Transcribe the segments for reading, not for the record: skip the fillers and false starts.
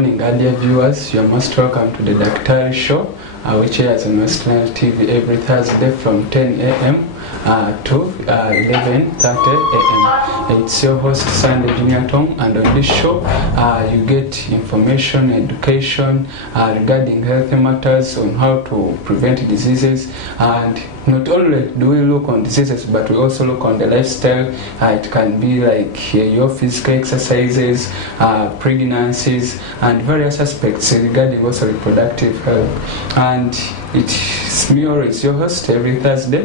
morning, dear viewers. You are most welcome to the Daktari Show, which airs on Westnile TV every Thursday from 10 a.m. To 11:30 a.m. It's your host, Sunday Junior Tom, and on this show, you get information, education regarding health matters on how to prevent diseases. And not only do we look on diseases, but we also look on the lifestyle. It can be like your physical exercises, pregnancies, and various aspects regarding also reproductive health. And it's me, always your host, every Thursday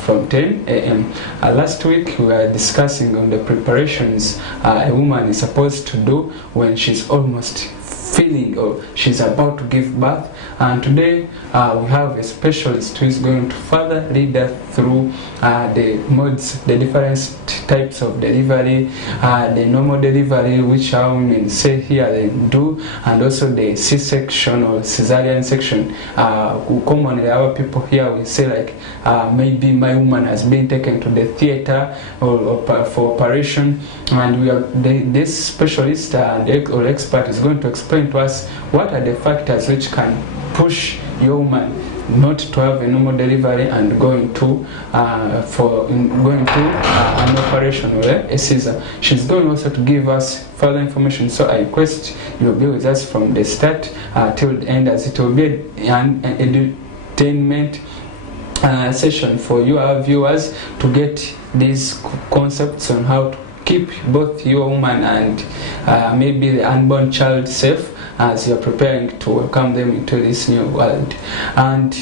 from 10 a.m. Last week we were discussing on the preparations a woman is supposed to do when she's almost feeling or she's about to give birth. And today we have a specialist who is going to further lead us through the modes, the different types of delivery, the normal delivery, which our women say here they do, and also the C-section or cesarian section. Commonly our people here we say like maybe my woman has been taken to the theater or for operation, and we are this specialist or expert is going to explain to us what are the factors which can push your woman not to have a normal delivery and going to an operation or a Caesar. She's going also to give us further information, so I request you'll be with us from the start till the end, as it will be an entertainment session for you, our viewers, to get these concepts on how to keep both your woman and maybe the unborn child safe as you're preparing to welcome them into this new world. And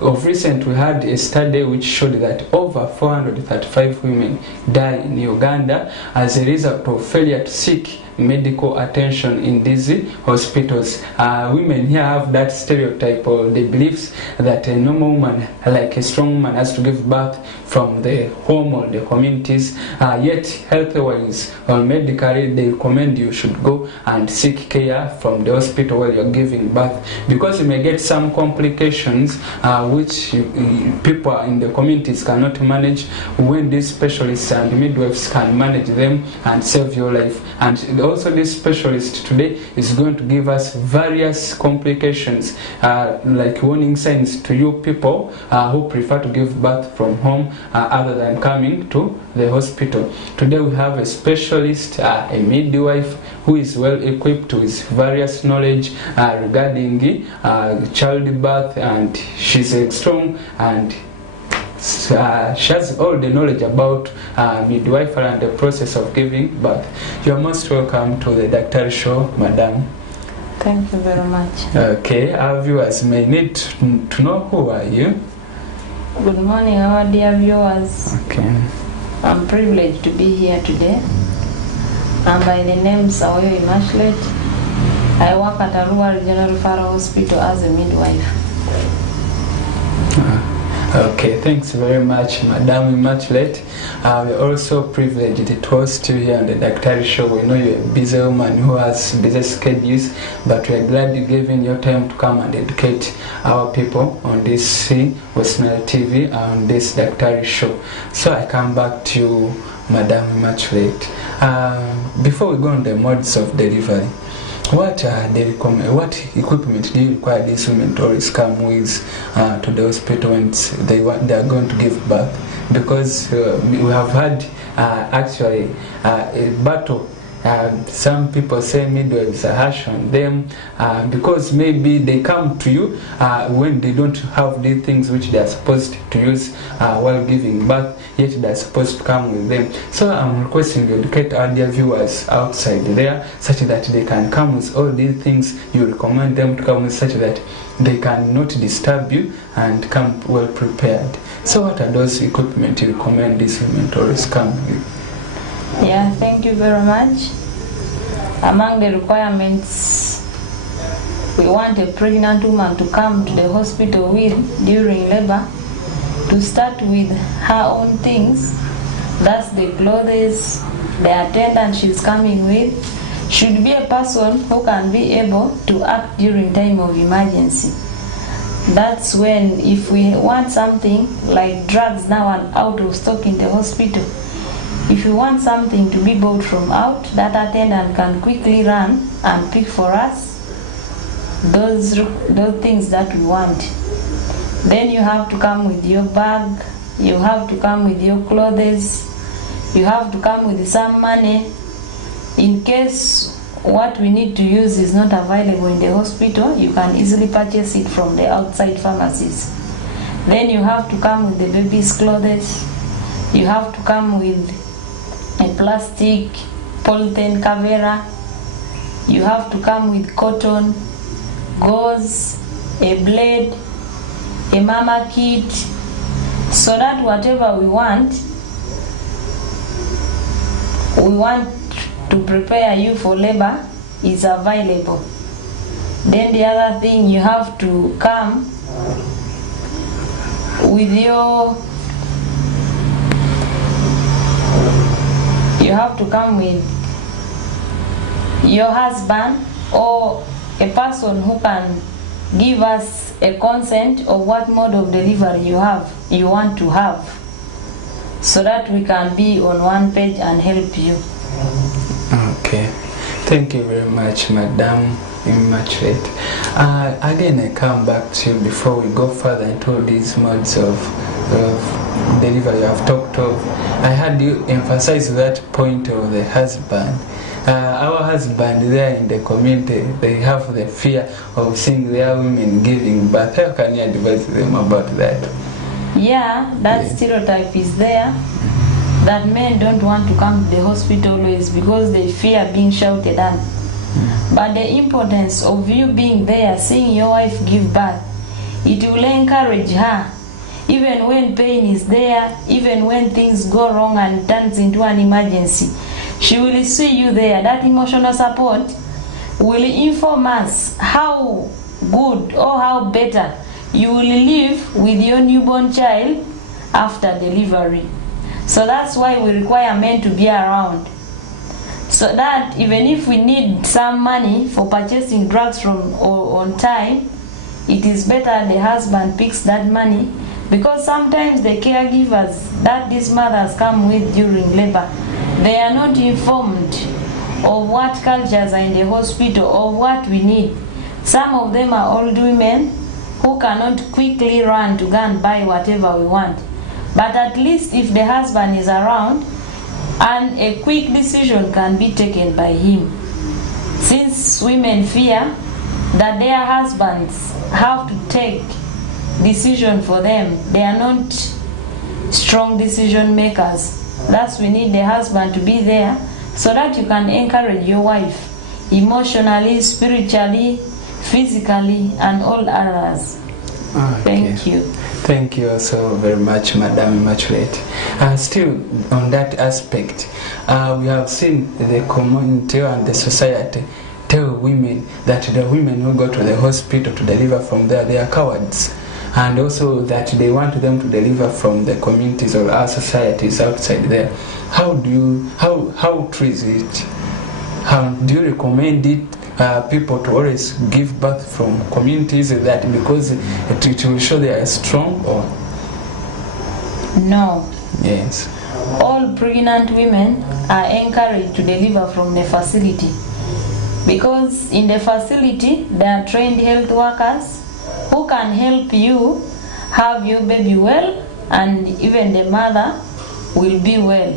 of recent we had a study which showed that over 435 women die in Uganda as a result of failure to seek medical attention in these hospitals. Women here have that stereotype or the beliefs that a normal woman, like a strong woman, has to give birth from the home or the communities, yet health-wise or medically they recommend you should go and seek care from the hospital where you're giving birth, because you may get some complications which people in the communities cannot manage, when these specialists and midwives can manage them and save your life. And also this specialist today is going to give us various complications like warning signs to you people who prefer to give birth from home other than coming to the hospital. Today we have a specialist, a midwife, who is well equipped with various knowledge regarding childbirth, and she's strong and she has all the knowledge about midwifery and the process of giving birth. You are most welcome to the Daktari Show, Madam. Thank you very much. Okay, our viewers may need to know who are you. Good morning, our dear viewers. Okay. I'm privileged to be here today. I'm by the name Sawayo Immaculate. I work at Arua Regional Referral Hospital as a midwife. Okay, thanks very much, Madam Immaculate. We're also privileged to host you here on the Daktari Show. We know you're a busy woman who has busy schedules, but we're glad you gave in your time to come and educate our people on this Westnile TV, on this Daktari Show. So I come back to you, Madam Immaculate. Before we go on the modes of delivery, what equipment do you require these women to always come with to the hospital when they are going to give birth? Because we have had actually a battle. Some people say midwives are harsh on them because maybe they come to you when they don't have the things which they are supposed to use while giving birth, yet they are supposed to come with them. So I'm requesting you to educate our dear viewers outside there, such that they can come with all these things you recommend them to come with, such that they cannot disturb you and come well prepared. So what are those equipment you recommend these women to always come with? Yeah, thank you very much. Among the requirements we want a pregnant woman to come to the hospital with during labor, to start with her own things, that's the clothes, the attendant she's coming with, should be a person who can be able to act during time of emergency. That's when, if we want something like drugs now and out of stock in the hospital, if you want something to be bought from out, that attendant can quickly run and pick for us those things that we want. Then you have to come with your bag, you have to come with your clothes, you have to come with some money in case what we need to use is not available in the hospital. You can easily purchase it from the outside pharmacies. Then you have to come with the baby's clothes, you have to come with a plastic polythene cavera, you have to come with cotton, gauze, a blade, a mama kit, so that whatever we want to prepare you for labor is available. Then the other thing, you have to come with your husband or a person who can give us a consent of what mode of delivery you want to have, so that we can be on one page and help you. Okay, thank you very much, Madam Immaculate. Again, I come back to you before we go further into these modes of delivery you have talked of. I had you emphasize that point of the husband. Our husband there in the community, they have the fear of seeing their women giving birth. How can you advise them about that? Yeah, that stereotype is there, that men don't want to come to the hospital always because they fear being shouted at. But the importance of you being there, seeing your wife give birth, it will encourage her. Even when pain is there, even when things go wrong and turns into an emergency, she will see you there. That emotional support will inform us how good or how better you will live with your newborn child after delivery. So that's why we require men to be around, so that even if we need some money for purchasing drugs on time, it is better the husband picks that money, because sometimes the caregivers that these mothers come with during labor, they are not informed of what cultures are in the hospital or what we need. Some of them are old women who cannot quickly run to go and buy whatever we want. But at least if the husband is around, and a quick decision can be taken by him. Since women fear that their husbands have to take decision for them, they are not strong decision makers. Thus we need the husband to be there, so that you can encourage your wife emotionally, spiritually, physically, and all others. Okay. Thank you. Thank you so very much, Madam Immaculate. Still on that aspect, we have seen the community and the society tell women that the women who go to the hospital to deliver from there, they are cowards, and also that they want them to deliver from the communities or our societies outside there. How true is it? How do you recommend it? People to always give birth from communities, that because it will show they are strong, or? No. Yes. All pregnant women are encouraged to deliver from the facility, because in the facility there are trained health workers who can help you have your baby well, and even the mother will be well.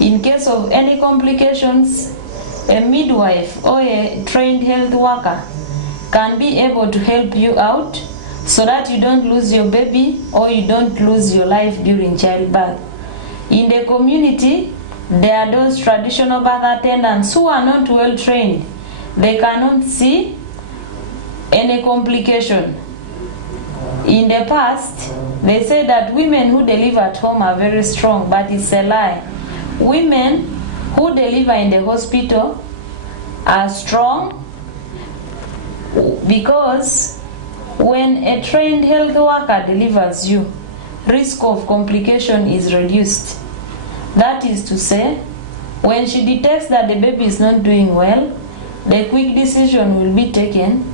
In case of any complications, a midwife or a trained health worker can be able to help you out, so that you don't lose your baby or you don't lose your life during childbirth. In the community, there are those traditional birth attendants who are not well trained. They cannot see any complication. In the past, they say that women who deliver at home are very strong, but it's a lie. Women who deliver in the hospital are strong, because when a trained health worker delivers you, risk of complication is reduced. That is to say, when she detects that the baby is not doing well, the quick decision will be taken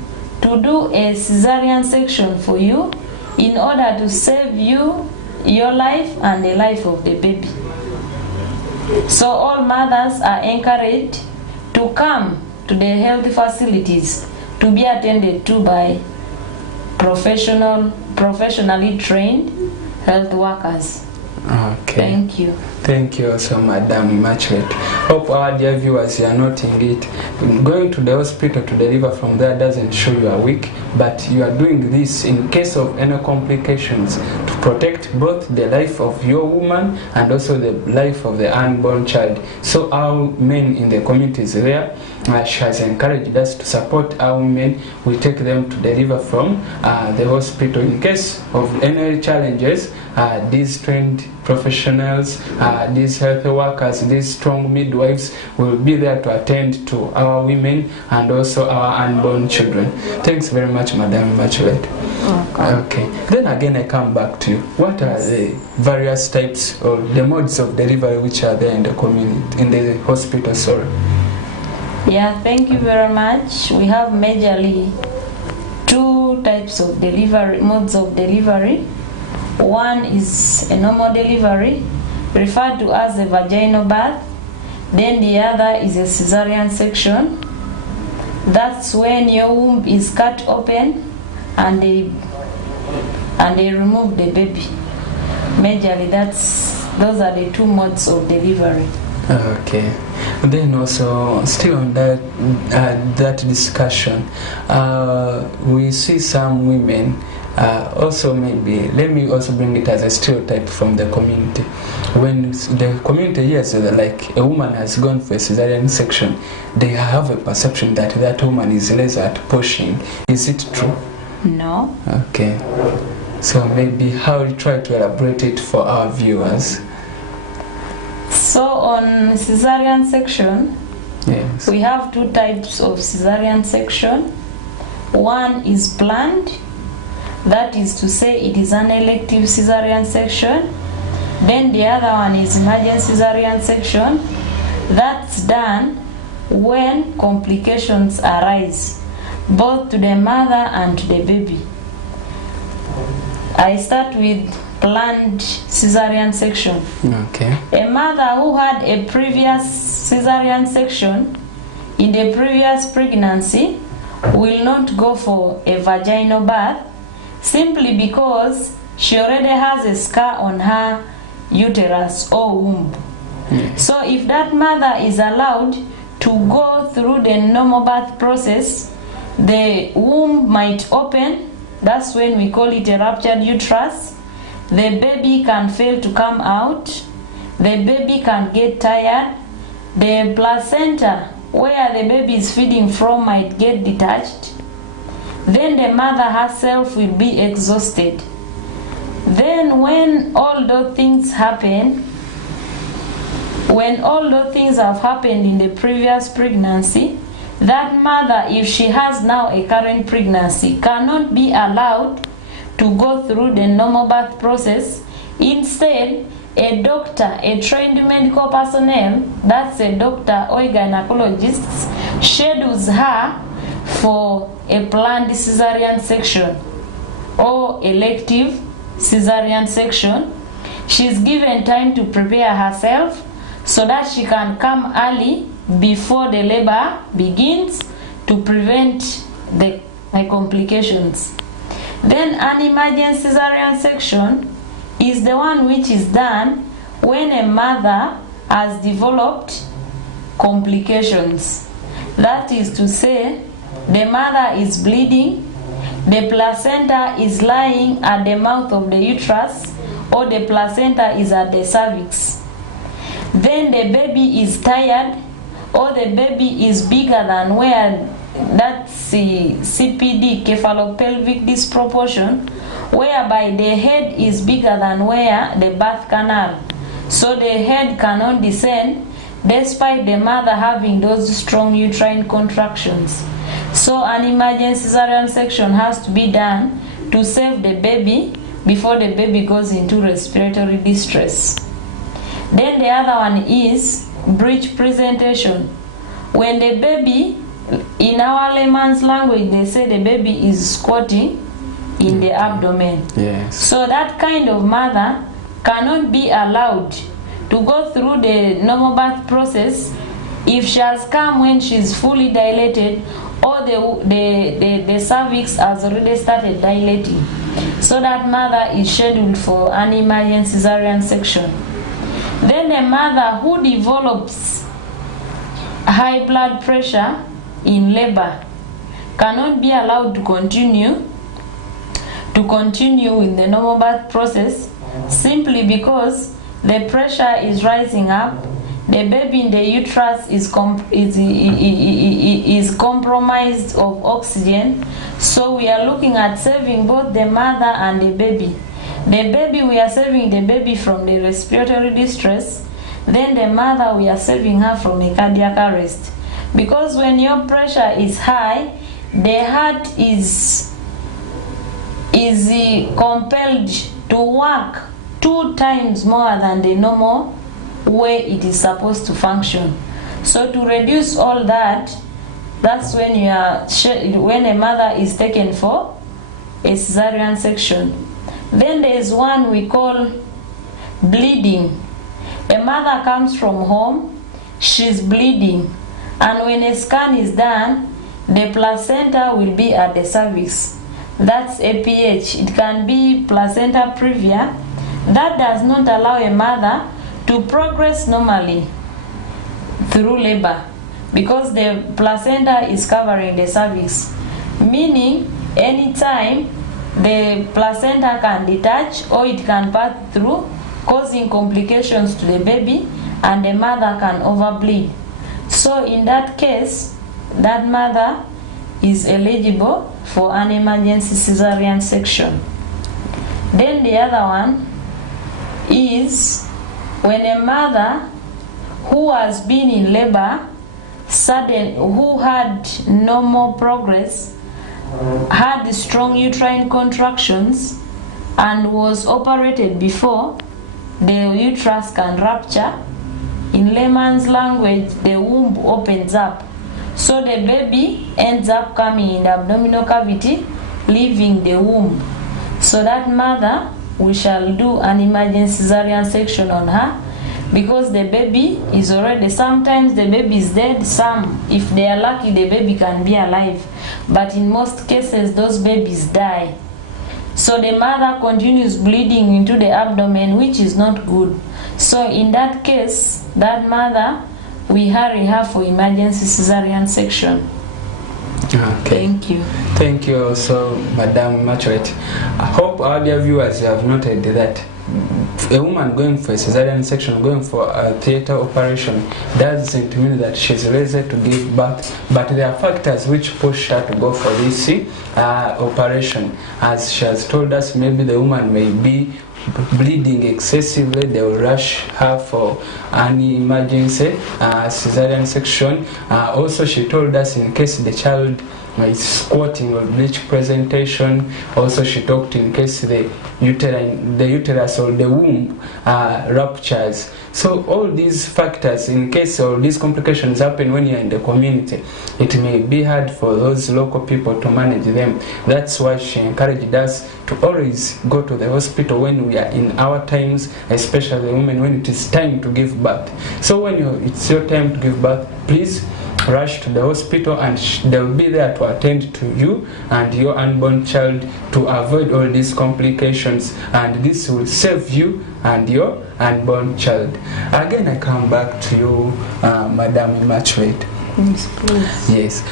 to do a cesarian section for you, in order to save you, your life, and the life of the baby. So all mothers are encouraged to come to the health facilities to be attended to by professionally trained health workers. Okay. Thank you. Thank you also, Madam Immaculate. Hope our dear viewers, you are noting it. Going to the hospital to deliver from there doesn't show you are weak, but you are doing this in case of any complications to protect both the life of your woman and also the life of the unborn child. So our men in the communities there, she has encouraged us to support our women. We take them to deliver from the hospital. In case of any challenges, these trained professionals, these health workers, these strong midwives will be there to attend to our women and also our unborn children. Thanks very much, Madam Immaculate. Okay. Then again, I come back to you. What are the various types or the modes of delivery which are there in the community, in the hospital? Sorry. Yeah, thank you very much. We have majorly two types of delivery, modes of delivery. One is a normal delivery, referred to as a vaginal birth. Then the other is a cesarian section. That's when your womb is cut open and they remove the baby. Majorly, those are the two modes of delivery. Okay. Then also, still on that discussion, we see some women. Also, maybe let me also bring it as a stereotype from the community. When the community hears that like a woman has gone for a cesarean section, they have a perception that that woman is less at pushing. Is it true? No. Okay. So maybe how you try to elaborate it for our viewers. So on cesarean section, yes, we have two types of cesarean section. One is planned. That is to say, it is an elective cesarean section. Then the other one is emergency cesarean section. That's done when complications arise, both to the mother and to the baby. I start with planned cesarean section. Okay. A mother who had a previous cesarean section in the previous pregnancy will not go for a vaginal birth, simply because she already has a scar on her uterus or womb. So if that mother is allowed to go through the normal birth process, the womb might open. That's when we call it a ruptured uterus. The baby can fail to come out. The baby can get tired. The placenta where the baby is feeding from might get detached. Then the mother herself will be exhausted. Then when all those things happen, when all those things have happened in the previous pregnancy, that mother, if she has now a current pregnancy, cannot be allowed to go through the normal birth process. Instead, a doctor, a trained medical personnel, that's a doctor or a gynecologist, schedules her for a planned cesarean section or elective cesarean section. She's given time to prepare herself so that she can come early before the labor begins to prevent the complications. Then an emergency cesarean section is the one which is done when a mother has developed complications. That is to say, the mother is bleeding, the placenta is lying at the mouth of the uterus, or the placenta is at the cervix. Then the baby is tired, or the baby is bigger than where, that's the CPD, cephalopelvic disproportion, whereby the head is bigger than where the birth canal. So the head cannot descend despite the mother having those strong uterine contractions. So an emergency cesarean section has to be done to save the baby before the baby goes into respiratory distress. Then the other one is breech presentation. When the baby, in our layman's language, they say the baby is squatting in the abdomen. Yes. So that kind of mother cannot be allowed to go through the normal birth process if she has come when she is fully dilated or the cervix has already started dilating. So that mother is scheduled for an emergency cesarean section. Then the mother who develops high blood pressure in labor cannot be allowed to continue with the normal birth process, simply because the pressure is rising up. The baby in the uterus is compromised of oxygen, so we are looking at saving both the mother and the baby. The baby, we are saving the baby from the respiratory distress. Then the mother, we are saving her from a cardiac arrest. Because when your pressure is high, the heart is compelled to work 2 times more than the normal way it is supposed to function. So to reduce all that, that's when when a mother is taken for a cesarean section. Then there is one we call bleeding. A mother comes from home, she's bleeding, and when a scan is done, the placenta will be at the cervix. That's APH. It can be placenta previa. That does not allow a mother to progress normally through labor, because the placenta is covering the cervix, meaning anytime the placenta can detach or it can pass through, causing complications to the baby, and the mother can overbleed. So in that case, that mother is eligible for an emergency cesarean section. Then the other one is when a mother who has been in labor, who had normal progress, had strong uterine contractions, and was operated before, the uterus can rupture. In layman's language, the womb opens up. So the baby ends up coming in the abdominal cavity, leaving the womb. So that mother, we shall do an emergency cesarean section on her, because the baby is already, sometimes the baby is dead, some, if they are lucky, the baby can be alive. But in most cases, those babies die. So the mother continues bleeding into the abdomen, which is not good. So in that case, that mother, we hurry her for emergency cesarean section. Okay. Thank you. Thank you also, Madam Margaret. I hope all your viewers have noted that a woman going for a cesarean section, going for a theater operation, doesn't mean that she's ready to give birth, but there are factors which push her to go for this operation. As she has told us, maybe the woman may be bleeding excessively, they will rush her for an emergency cesarean section. Also, she told us in case the child is squatting or breech presentation. Also, she talked in case the uterus or the womb ruptures. So all these factors, in case all these complications happen when you're in the community, it may be hard for those local people to manage them. That's why she encouraged us to always go to the hospital when we are in our times, especially women, when it is time to give birth. So when it's your time to give birth, please rush to the hospital, and they'll be there to attend to you and your unborn child to avoid all these complications, and this will save you and your unborn child. Again, I come back to you, Madam Immaculate. Yes, please. Yes.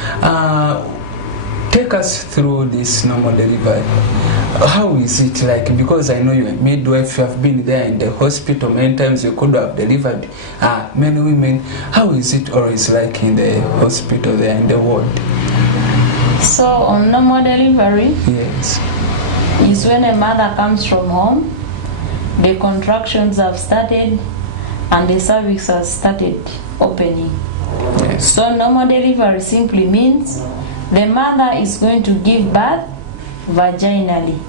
Take us through this normal delivery. How is it like? Because I know you're a midwife, you have been there in the hospital many times, you could have delivered many women. How is it always like in the hospital there in the ward? So on normal delivery, yes, is when a mother comes from home, the contractions have started and the cervix has started opening. Yes. So normal delivery simply means the mother is going to give birth vaginally.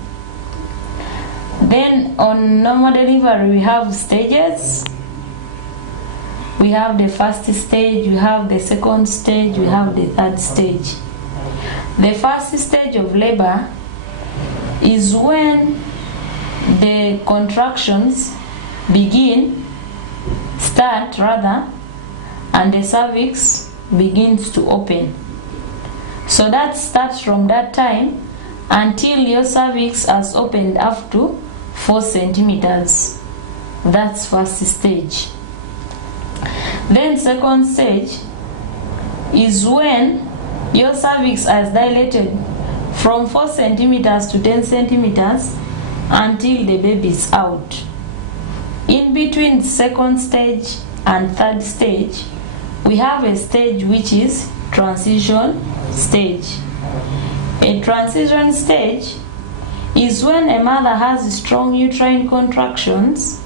Then on normal delivery we have stages. We have the first stage, we have the second stage, we have the third stage. The first stage of labor is when the contractions start, and the cervix begins to open. So that starts from that time until your cervix has opened up to 4 centimeters. That's first stage. Then second stage is when your cervix has dilated from 4 centimeters to 10 centimeters until the baby is out. In between second stage and third stage, we have a stage which is transition stage. A transition stage is when a mother has strong uterine contractions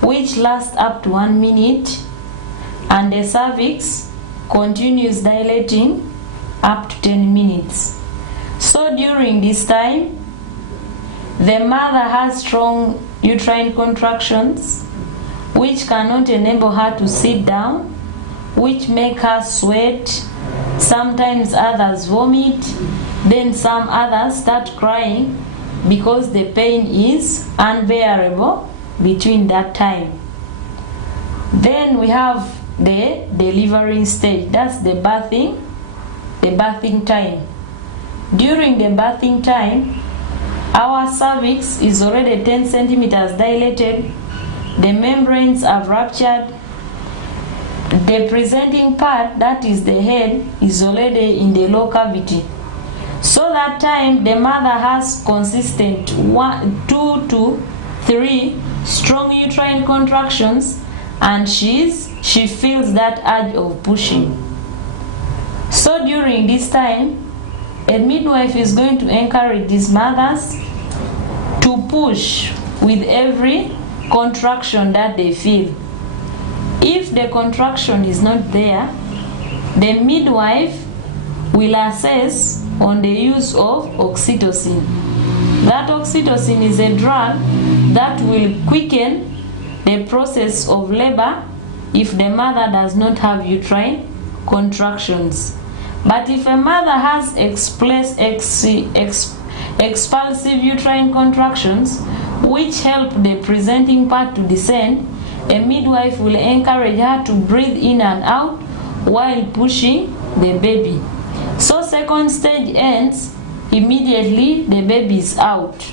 which last up to 1 minute, and the cervix continues dilating up to 10 minutes. So during this time, the mother has strong uterine contractions which cannot enable her to sit down, which make her sweat. Sometimes others vomit, then some others start crying because the pain is unbearable between that time. Then we have the delivering stage. That's the birthing time. During the birthing time, our cervix is already 10 centimeters dilated, the membranes have ruptured, the presenting part, that is the head, is already in the low cavity. So that time the mother has consistent 1, 2 to 3 strong uterine contractions, and she feels that urge of pushing. So during this time, a midwife is going to encourage these mothers to push with every contraction that they feel. If the contraction is not there, the midwife will assess on the use of oxytocin. That oxytocin is a drug that will quicken the process of labor if the mother does not have uterine contractions. But if a mother has expulsive uterine contractions which help the presenting part to descend, a midwife will encourage her to breathe in and out while pushing the baby. So second stage ends, immediately the baby is out.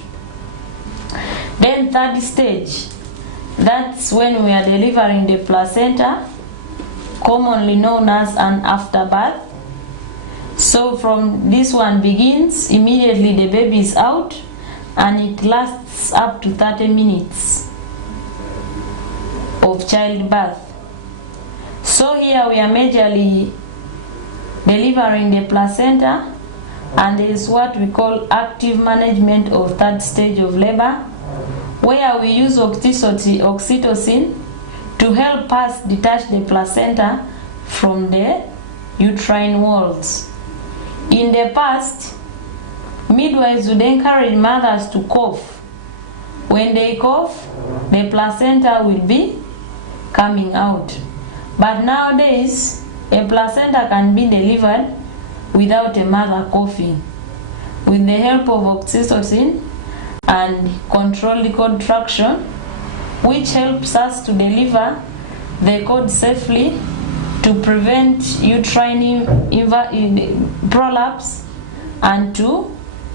Then third stage, that's when we are delivering the placenta, commonly known as an afterbirth. So from this one begins, immediately the baby is out, and it lasts up to 30 minutes of childbirth. So here we are majorly delivering the placenta, and there is what we call active management of third stage of labor, where we use oxytocin to help us detach the placenta from the uterine walls. In the past, midwives would encourage mothers to cough. When they cough, the placenta will be coming out. But nowadays, a placenta can be delivered without a mother coughing. With the help of oxytocin and controlled contraction, which helps us to deliver the cord safely to prevent uterine prolapse and to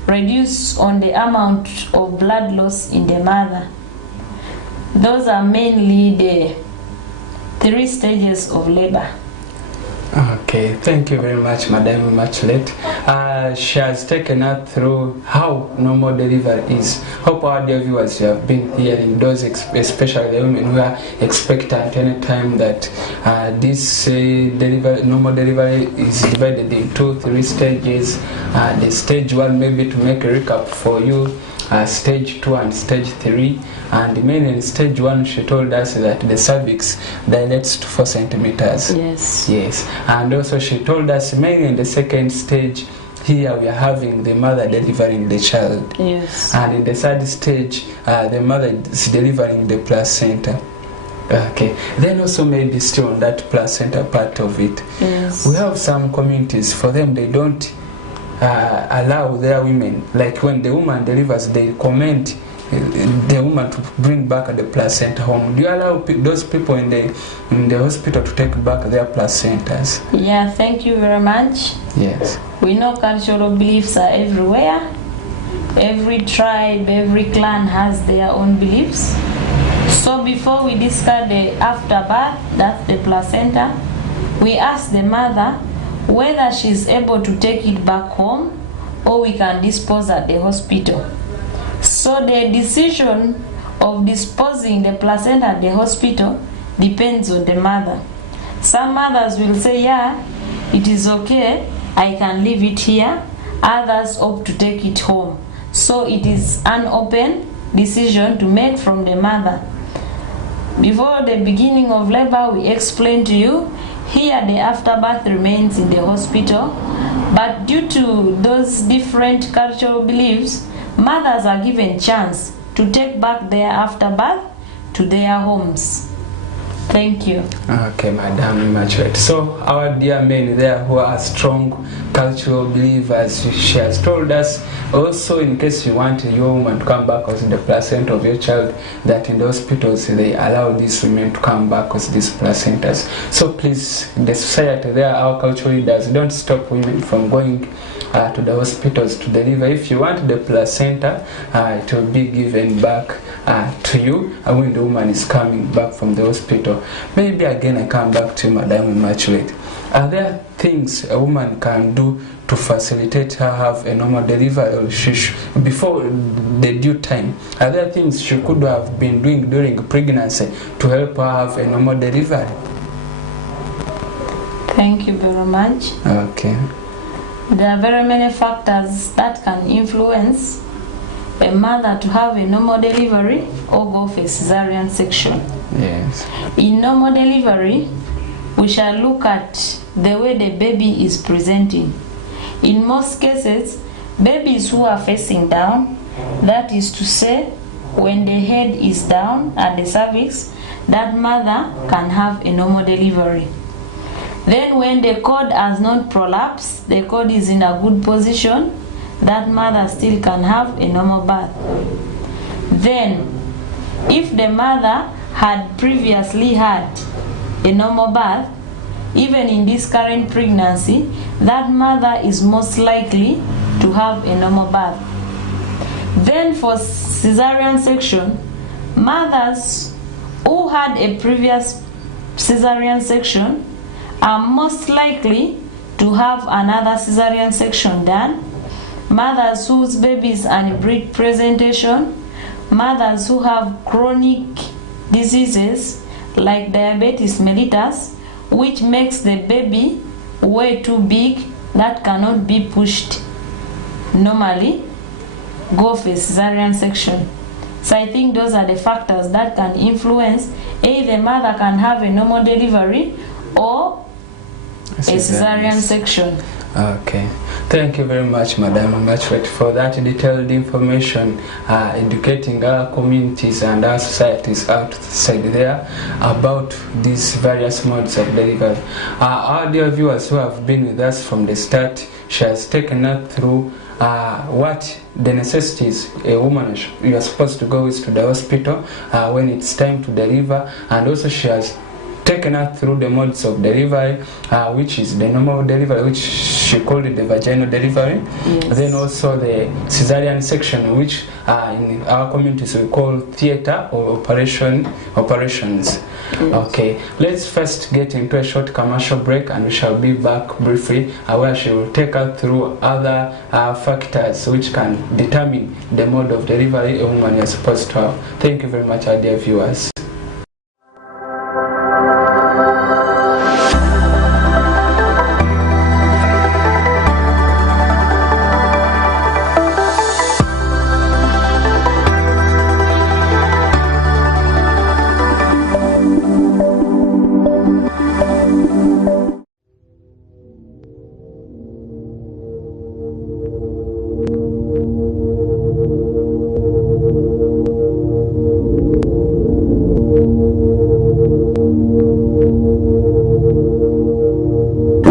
reduce on the amount of blood loss in the mother. Those are mainly the 3 stages of labor. Okay, thank you very much, Madam Machelet. She has taken us through how normal delivery is. Hope our dear viewers have been hearing those, especially the women who are expectant any time that this normal delivery is divided into 3 stages. The stage 1, maybe to make a recap for you, stage 2 and stage 3, and mainly in stage 1 she told us that the cervix dilates to 4 centimeters. Yes, and also she told us mainly in the second stage, here we are having the mother delivering the child. Yes. And in the third stage, the mother is delivering the placenta. Okay, then also maybe still on that placenta part of it. Yes. We have some communities, for them they don't allow their women, like when the woman delivers, they comment the woman to bring back the placenta home? Do you allow those people in the hospital to take back their placentas? Yeah, thank you very much. Yes. We know cultural beliefs are everywhere. Every tribe, every clan has their own beliefs. So before we discard the afterbirth, that's the placenta, we ask the mother whether she's able to take it back home or we can dispose at the hospital. So the decision of disposing the placenta at the hospital depends on the mother. Some mothers will say, yeah, it is okay, I can leave it here. Others opt to take it home. So it is an open decision to make from the mother. Before the beginning of labor, we explain to you, here the afterbirth remains in the hospital, but due to those different cultural beliefs, mothers are given chance to take back their afterbirth to their homes. Thank you. Okay, Madam Immaculate. So our dear men there who are strong cultural believers, she has told us also, in case you want your woman to come back with the placenta of your child, that in the hospitals they allow these women to come back with these placentas. So please, the society there, our cultural leaders, don't stop women from going to the hospitals to deliver. If you want the placenta, it will be given back to you when the woman is coming back from the hospital. Maybe again I come back to Madam Immaculate. Are there things a woman can do to facilitate her have a normal delivery, or before the due time? Are there things she could have been doing during pregnancy to help her have a normal delivery? Thank you very much. Okay. There are very many factors that can influence a mother to have a normal delivery or go for a cesarean section. Yes. In normal delivery, we shall look at the way the baby is presenting. In most cases, babies who are facing down, that is to say, when the head is down at the cervix, that mother can have a normal delivery. Then when the cord has not prolapsed, the cord is in a good position, that mother still can have a normal birth. Then, if the mother had previously had a normal birth, even in this current pregnancy, that mother is most likely to have a normal birth. Then for cesarean section, mothers who had a previous cesarean section are most likely to have another cesarean section done. Mothers whose babies are in breech presentation, mothers who have chronic diseases like diabetes mellitus, which makes the baby way too big that cannot be pushed normally, go for cesarean section. So I think those are the factors that can influence either the mother can have a normal delivery or a cesarean section. Okay, thank you very much, Madam Immaculate, for that detailed information, educating our communities and our societies outside there about these various modes of delivery. Our dear viewers who have been with us from the start, she has taken us through what the necessities a woman you are supposed to go with to the hospital when it's time to deliver, and also she has taken us through the modes of delivery, which is the normal delivery, which she called it the vaginal delivery. Yes. Then also the cesarean section, which in our communities we call theater or operations. Yes. Okay, let's first get into a short commercial break, and we shall be back briefly where she will take us through other factors which can determine the mode of delivery a woman is supposed to have. Thank you very much, our dear viewers.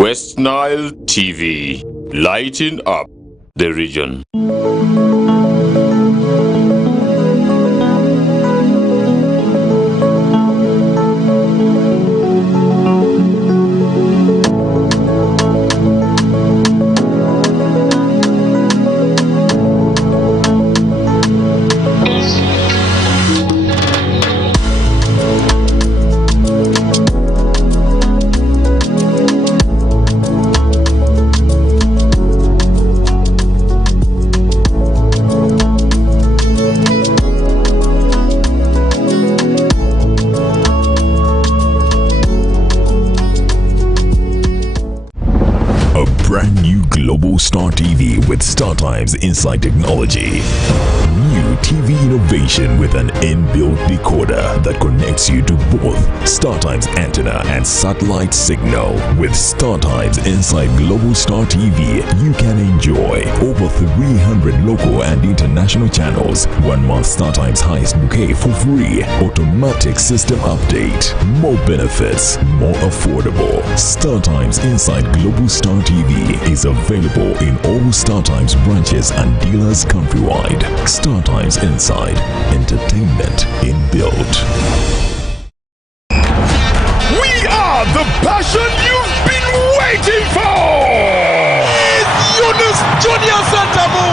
Westnile TV, lighting up the region. Global Star TV with StarTime's Inside Technology. New TV innovation with an inbuilt decoder that connects you to both StarTime's antenna and satellite signal. With StarTime's Inside Global Star TV, you can enjoy over 300 local and international channels, 1 month StarTime's highest bouquet for free, automatic system update, more benefits, more affordable. StarTime's Inside Global Star TV is available in all StarTime's branches and dealers countrywide. StarTime's Inside, entertainment inbuilt. We are the passion you've been waiting for! It's Yunus Junior Santamo!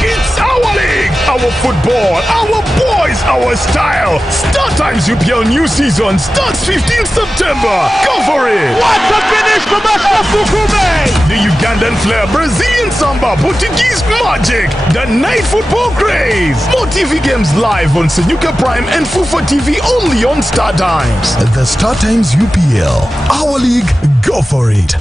It's our league, our football, our boys, our style. StarTime's UPL new season starts 15th September. Go for it! What a finish from Ashraf Kukume! The Ugandan flair, Brazilian samba, Portuguese magic, the night football craze. More TV games live on Senyuka Prime and Fufa TV only on StarTimes. The StarTimes UPL, our league, go for it.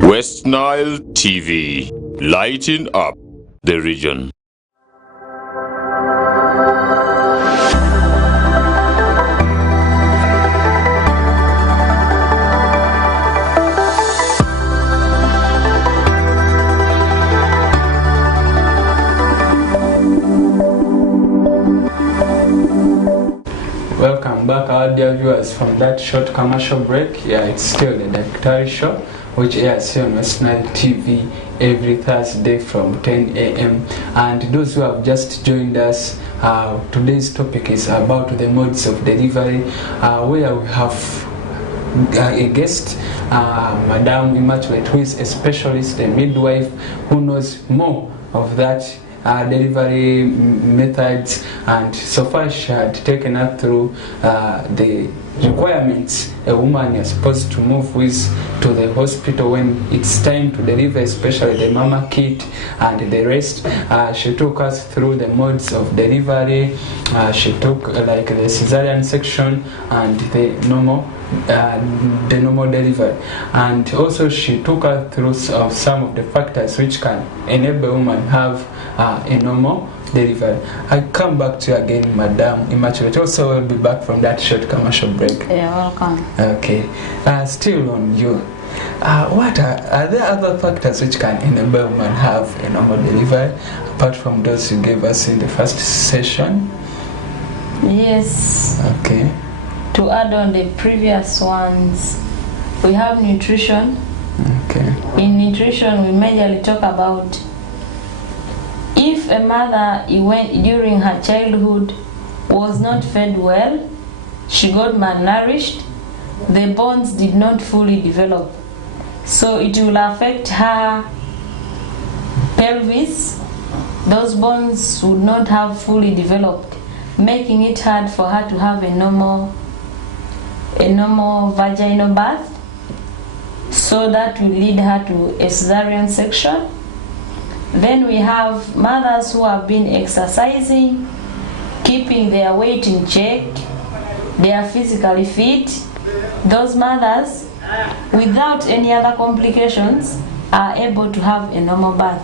Westnile TV, lighting up the region. Welcome back, our dear viewers, from that short commercial break. Yeah, it's still the Daktari show, which airs here on Westnile TV every Thursday from 10 a.m. And those who have just joined us, today's topic is about the modes of delivery, where we have a guest, Madam Immaculate, who is a specialist, a midwife, who knows more of that delivery methods, and so far she had taken us through the requirements a woman is supposed to move with to the hospital when it's time to deliver, especially the mama kit and the rest. She took us through the modes of delivery. She took like the cesarian section and the normal delivery, and also she took us through some of the factors which can enable a woman have a normal delivery. I come back to you again, Madam Immaculate. Also, we'll be back from that short commercial break. Yeah, welcome. Okay. Still on you. What are there other factors which can enable a woman have a normal delivery apart from those you gave us in the first session? Yes. Okay. To add on the previous ones, we have nutrition. Okay. In nutrition, we majorly talk about if a mother during her childhood was not fed well, she got malnourished, the bones did not fully develop. So it will affect her pelvis. Those bones would not have fully developed, making it hard for her to have a normal vaginal birth. So that will lead her to a cesarean section. Then we have mothers who have been exercising, keeping their weight in check, they are physically fit. Those mothers, without any other complications, are able to have a normal birth.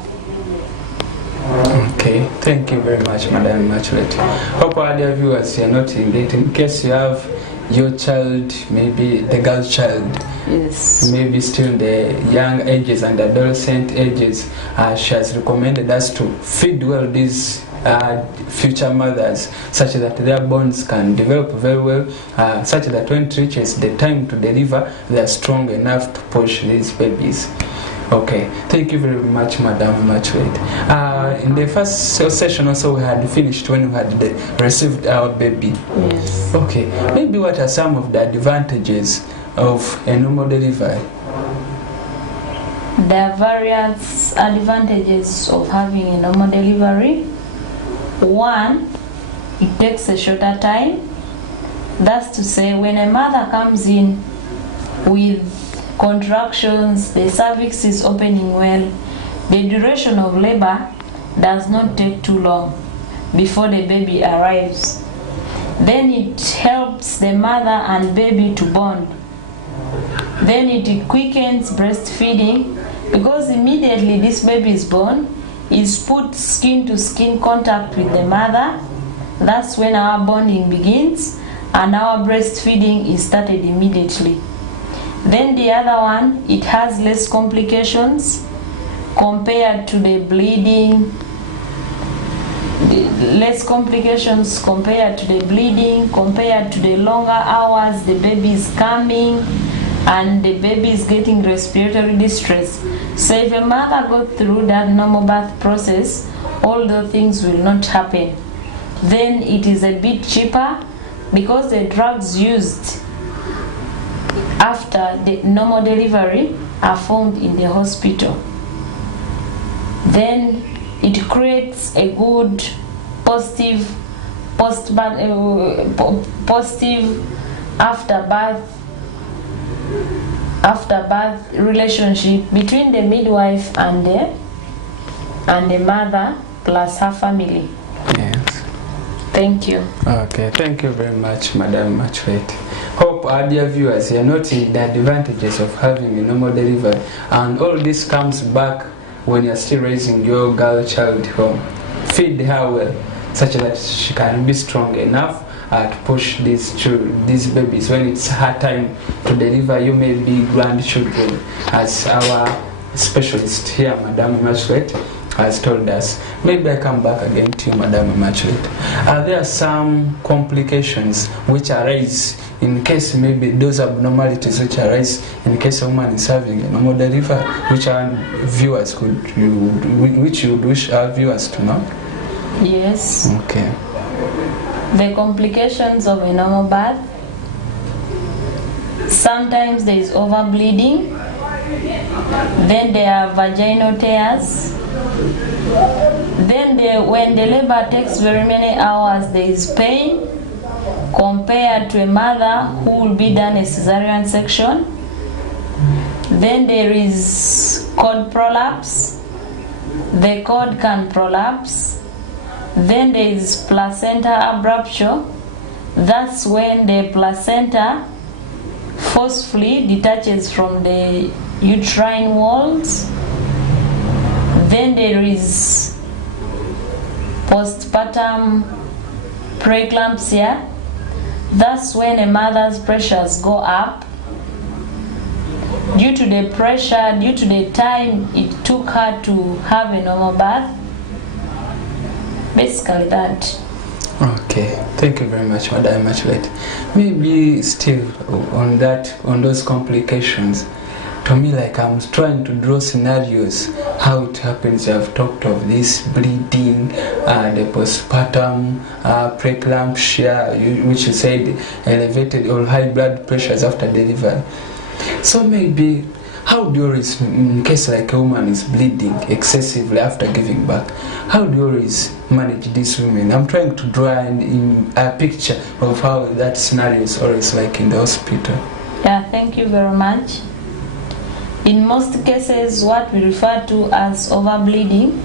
Okay, thank you very much, Madam Immaculate. Hope our dear viewers, you are not in date. In case you have your child, maybe the girl child, yes, maybe still in the young ages and adolescent ages, she has recommended us to feed well these future mothers, such that their bones can develop very well, such that when it reaches the time to deliver, they are strong enough to push these babies. Okay, thank you very much, Madam Immaculate. In the first session also we had finished when we had received our baby. Yes. Okay, maybe what are some of the advantages of a normal delivery? There are various advantages of having a normal delivery. One, it takes a shorter time. That's to say, when a mother comes in with contractions, the cervix is opening well, The duration of labor does not take too long before the baby arrives. Then it helps the mother and baby to bond. Then it quickens breastfeeding, because immediately this baby is born, is put skin to skin contact with the mother. That's when our bonding begins, and our breastfeeding is started immediately. Then the other one, it has less complications compared to the bleeding, compared to the longer hours the baby is coming and the baby is getting respiratory distress. So if a mother goes through that normal birth process, all those things will not happen. Then it is a bit cheaper, because the drugs used after the normal delivery are found in the hospital. Then it creates a good positive after birth relationship between the midwife and the mother plus her family. Yes. Thank you. Okay, thank you very much, Madam Machlet. Hope our dear viewers, you are noting the advantages of having a normal delivery, and all this comes back when you are still raising your girl child home. Feed her well, such that she can be strong enough to push these babies. When it's her time to deliver, you may be grandchildren, as our specialist here, Madam Machlet, has told us. Maybe I come back again to you, Madam Machlet. Are there some complications which arise in case, maybe those abnormalities which arise in case a woman is having a normal delivery, which our viewers which you would wish our viewers to know? Yes. Okay. The complications of a normal birth. Sometimes there is overbleeding. Then there are vaginal tears. Then when the labor takes very many hours, there is pain compared to a mother who will be done a cesarean section. Then there is cord prolapse. The cord can prolapse. Then there is placenta abrupture. That's when the placenta forcefully detaches from the uterine walls. Then there is postpartum preeclampsia. That's when a mother's pressures go up due to the pressure, due to the time it took her to have a normal birth. Basically that. Okay, thank you very much, Madam Machlet. Maybe still on those complications, to me, like, I'm trying to draw scenarios how it happens. I've talked of this bleeding, the postpartum preeclampsia, which you said elevated or high blood pressures after delivery. So maybe, how do you always, in case like a woman is bleeding excessively after giving birth, how do you always manage these women? I'm trying to draw a picture of how that scenario is always like in the hospital. Yeah, thank you very much. In most cases, what we refer to as overbleeding,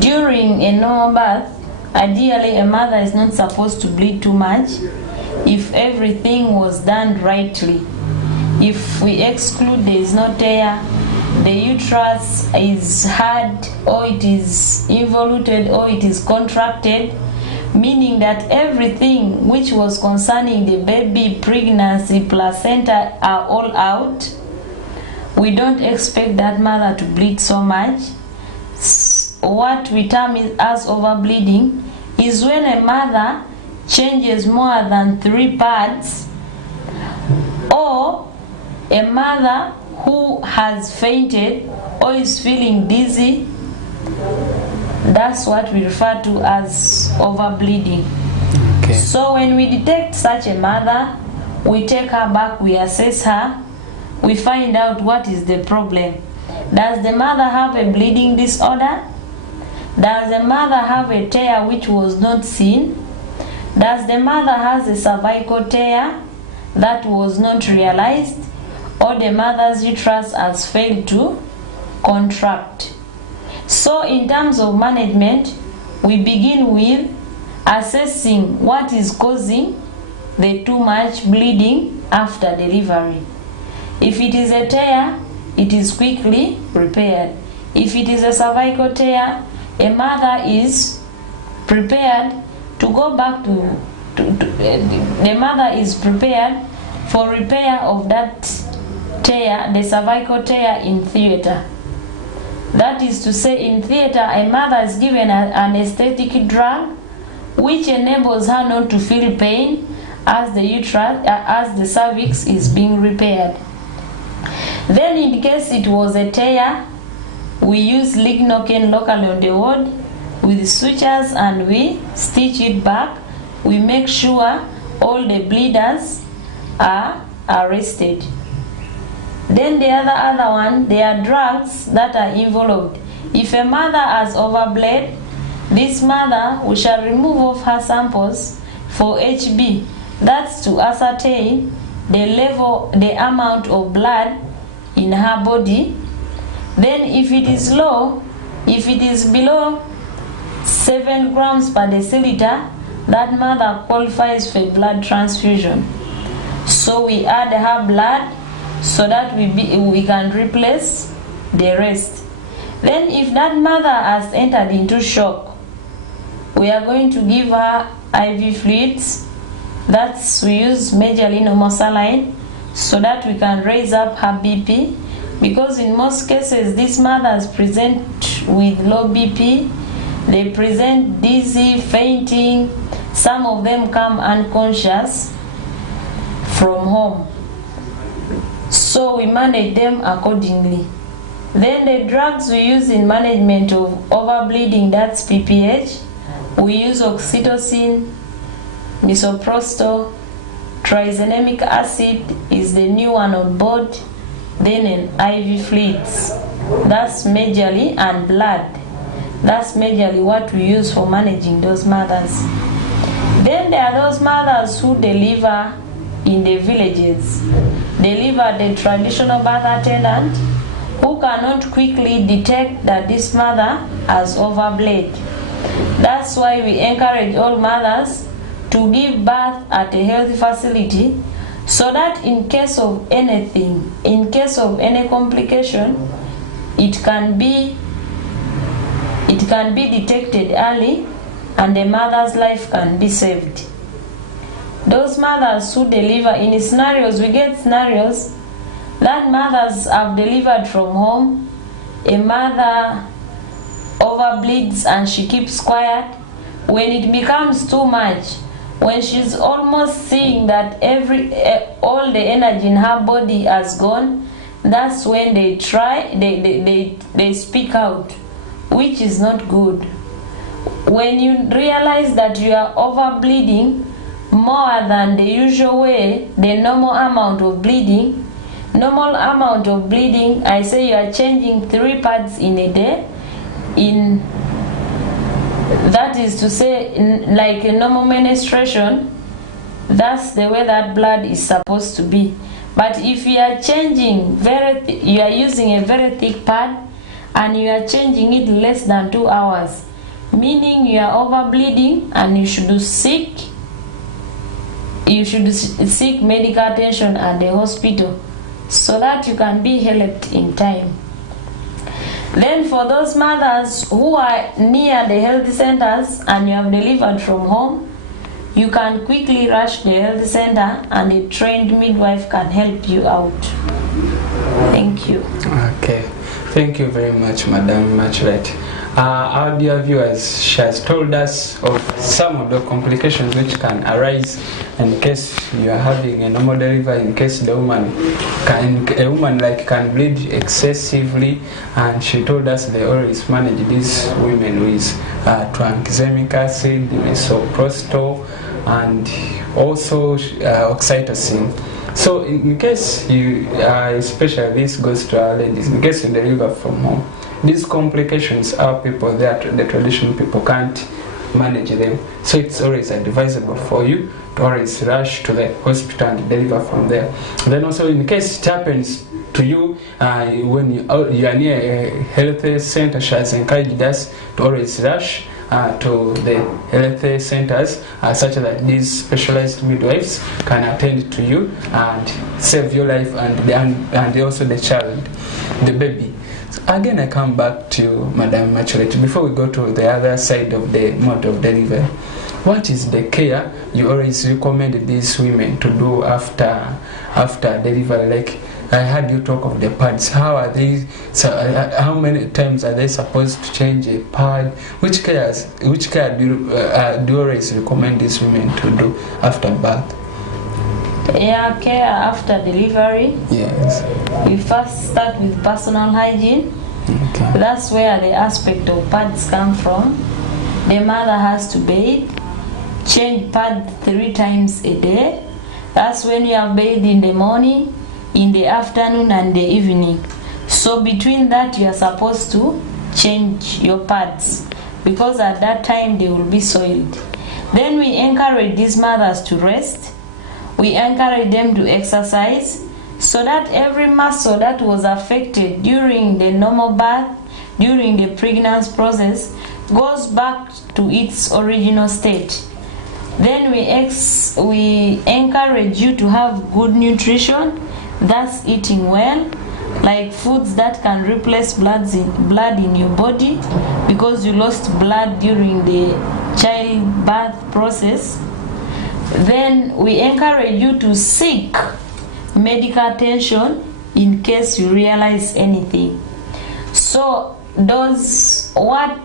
during a normal birth, ideally a mother is not supposed to bleed too much if everything was done rightly. If we exclude there is no tear, the uterus is hard, or it is involuted, or it is contracted, meaning that everything which was concerning the baby, pregnancy, placenta are all out, we don't expect that mother to bleed so much. What we term as overbleeding is when a mother changes more than 3 pads, or a mother who has fainted or is feeling dizzy. That's what we refer to as overbleeding. Okay. So when we detect such a mother, we take her back, we assess her, we find out what is the problem. Does the mother have a bleeding disorder? Does the mother have a tear which was not seen? Does the mother has a cervical tear that was not realized? Or the mother's uterus has failed to contract. So in terms of management, we begin with assessing what is causing the too much bleeding after delivery. If it is a tear, it is quickly repaired. If it is a cervical tear, a mother is prepared to go back the mother is prepared for repair of that tear, the cervical tear, in theater. That is to say, in theater, a mother is given an anesthetic drug which enables her not to feel pain as the uterus, as the cervix is being repaired. Then in case it was a tear, we use lignocaine locally on the ward with sutures and we stitch it back. We make sure all the bleeders are arrested. Then the other one, there are drugs that are involved. If a mother has overbled, this mother, we shall remove off her samples for HB. That's to ascertain the level, the amount of blood in her body. Then if it is low, if it is below 7 grams per deciliter, that mother qualifies for blood transfusion. So we add her blood so that we can replace the rest. Then if that mother has entered into shock, we are going to give her IV fluids. That's, we use majorly normal saline so that we can raise up her BP, because in most cases these mothers present with low BP. They present dizzy, fainting. Some of them come unconscious from home. So we manage them accordingly. Then the drugs we use in management of overbleeding, that's PPH, we use oxytocin, misoprostol, triazolamic acid is the new one on board, then an IV fluids. That's majorly, and blood. That's majorly what we use for managing those mothers. Then there are those mothers who deliver in the villages. Deliver the traditional birth attendant who cannot quickly detect that this mother has overbled. That's why we encourage all mothers to give birth at a health facility, so that in case of anything, in case of any complication, it can be detected early and the mother's life can be saved. Those mothers who deliver in scenarios, we get scenarios that mothers have delivered from home. A mother overbleeds and she keeps quiet. When it becomes too much, when she's almost seeing that all the energy in her body has gone, that's when they speak out, which is not good. When you realize that you are overbleeding more than the usual way, the normal amount of bleeding, I say you are changing 3 pads in a day, that is to say, like a normal menstruation, that's the way that blood is supposed to be. But if you are changing you are using a very thick pad and you are changing it less than 2 hours, meaning you are overbleeding, and you should seek medical attention at the hospital so that you can be helped in time. Then for those mothers who are near the health centers and you have delivered from home, you can quickly rush the health center and a trained midwife can help you out. Thank you. Okay, thank you very much, Madam Matchlight. Our dear viewers, she has told us of some of the complications which can arise in case you are having a normal delivery, in case the woman can bleed excessively, and she told us they always manage these women with tranexamic acid, misoprostol, and also oxytocin. So in case you, especially this goes to our ladies, in case you deliver from home, these complications are people that the traditional people can't manage them. So it's always advisable for you to always rush to the hospital and deliver from there. Then also in case it happens to you when you are near a health center. She has encouraged us to always rush to the health centers such that these specialized midwives can attend to you and save your life and also the child, the baby. So again, I come back to Madam Machulet before we go to the other side of the mode of delivery. What is the care you always recommend these women to do after delivery? Like, I heard you talk of the pads. How are they? How many times are they supposed to change a pad? Which care do you always recommend these women to do after birth? Yeah, care after delivery. Yes. We first start with personal hygiene. Okay. That's where the aspect of pads come from. The mother has to bathe, change pad 3 times a day. That's when you have bathed in the morning, in the afternoon and the evening. So between that you are supposed to change your pads, because at that time they will be soiled. Then we encourage these mothers to rest. We encourage them to exercise, so that every muscle that was affected during the normal birth, during the pregnancy process, goes back to its original state. Then we encourage you to have good nutrition. That's eating well, like foods that can replace blood in your body, because you lost blood during the childbirth process. Then we encourage you to seek medical attention in case you realize anything. So those what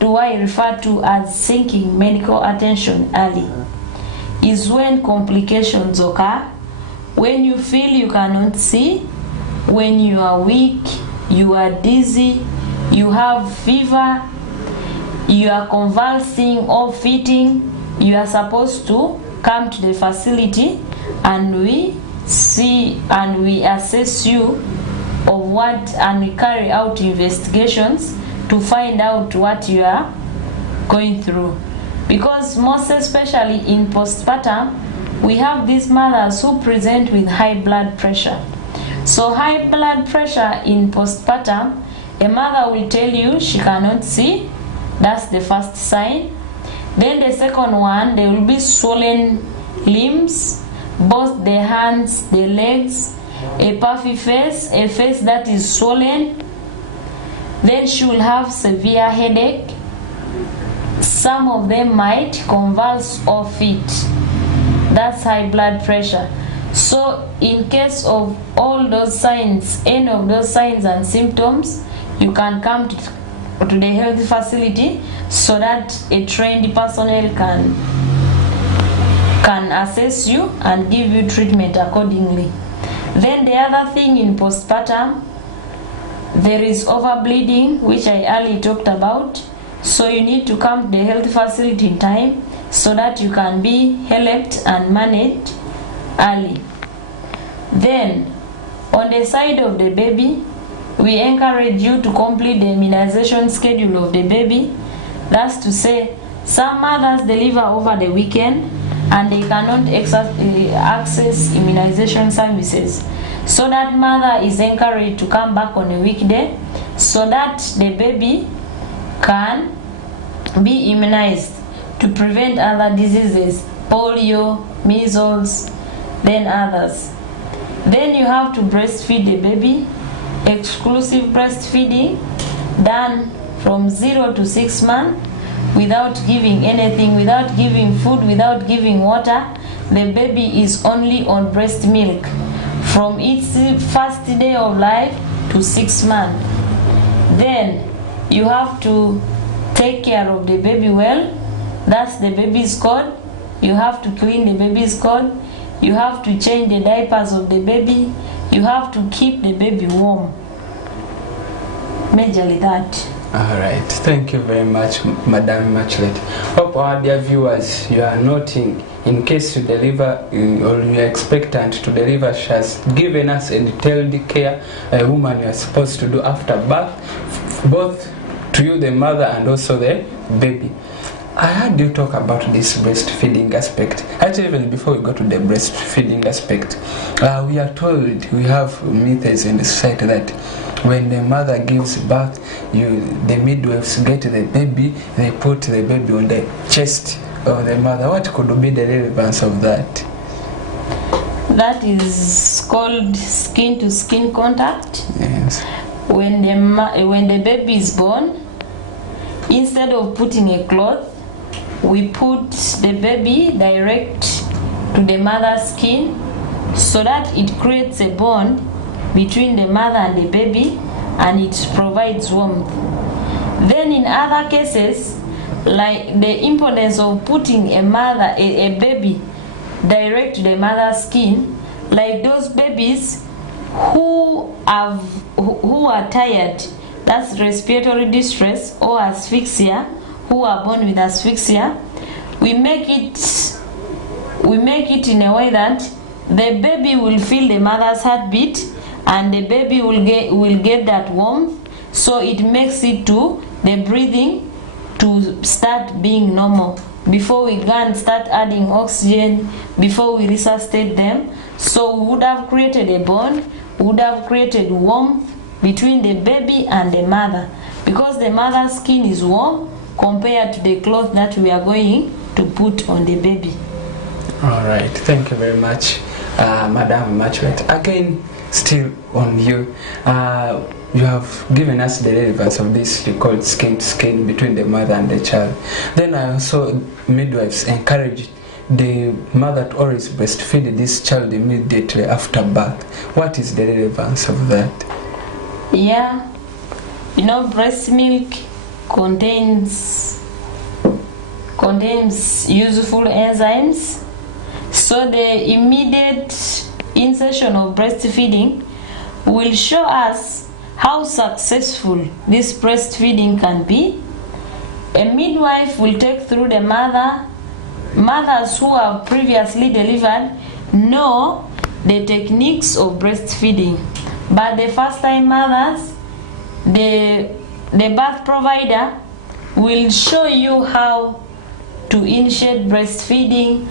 do I refer to as seeking medical attention early? Is when complications occur, when you feel you cannot see, when you are weak, you are dizzy, you have fever, you are convulsing or fitting. You are supposed to come to the facility and we see and we assess you of what, and we carry out investigations to find out what you are going through. Because most especially in postpartum, we have these mothers who present with high blood pressure. So high blood pressure in postpartum, a mother will tell you she cannot see. That's the first sign. Then the second one, there will be swollen limbs, both the hands, the legs, a puffy face, a face that is swollen. Then she will have severe headache. Some of them might convulse or fit. That's high blood pressure. So in case of all those signs, any of those signs and symptoms, you can come to the health facility so that a trained personnel can assess you and give you treatment accordingly. Then the other thing in postpartum, there is overbleeding, which I earlier talked about. So you need to come to the health facility in time so that you can be helped and managed early. Then on the side of the baby, we encourage you to complete the immunization schedule of the baby. That's to say, some mothers deliver over the weekend and they cannot access immunization services. So that mother is encouraged to come back on a weekday so that the baby can be immunized to prevent other diseases, polio, measles, then others. Then you have to breastfeed the baby, exclusive breastfeeding done from 0 to 6 months without giving anything, without giving food, without giving water. The baby is only on breast milk from its first day of life to 6 months. Then you have to take care of the baby well. That's the baby's cot. You have to clean the baby's cot. You have to change the diapers of the baby. You have to keep the baby warm. Majorly that. Alright, thank you very much, Madam Machulet. Hope our dear viewers, you are noting, in case you deliver or you are expectant to deliver, she has given us a detailed care a woman you are supposed to do after birth, both to you, the mother, and also the baby. I heard you talk about this breastfeeding aspect. Actually, even before we go to the breastfeeding aspect, we are told, we have myths in the society that when the mother gives birth, the midwives get the baby, they put the baby on the chest of the mother. What could be the relevance of that? That is called skin-to-skin contact. Yes. When the baby is born, instead of putting a cloth, we put the baby direct to the mother's skin, so that it creates a bond between the mother and the baby, and it provides warmth. Then in other cases, like the importance of putting a baby direct to the mother's skin, like those babies who are tired, that's respiratory distress or asphyxia, who are born with asphyxia, we make it in a way that the baby will feel the mother's heartbeat, and the baby will get that warmth, so it makes it to the breathing to start being normal before we go and start adding oxygen, before we resuscitate them. So we would have created a bond, would have created warmth between the baby and the mother, because the mother's skin is warm compared to the cloth that we are going to put on the baby. All right, thank you very much, Madam Immaculate. Again, still on you. You have given us the relevance of this, you call it skin to skin between the mother and the child. Then I also, midwives encourage the mother to always breastfeed this child immediately after birth. What is the relevance of that? Yeah, breast milk contains useful enzymes, so the immediate insertion of breastfeeding will show us how successful this breastfeeding can be. A midwife will take through the mothers who have previously delivered know the techniques of breastfeeding, but the first time mothers, the birth provider will show you how to initiate breastfeeding,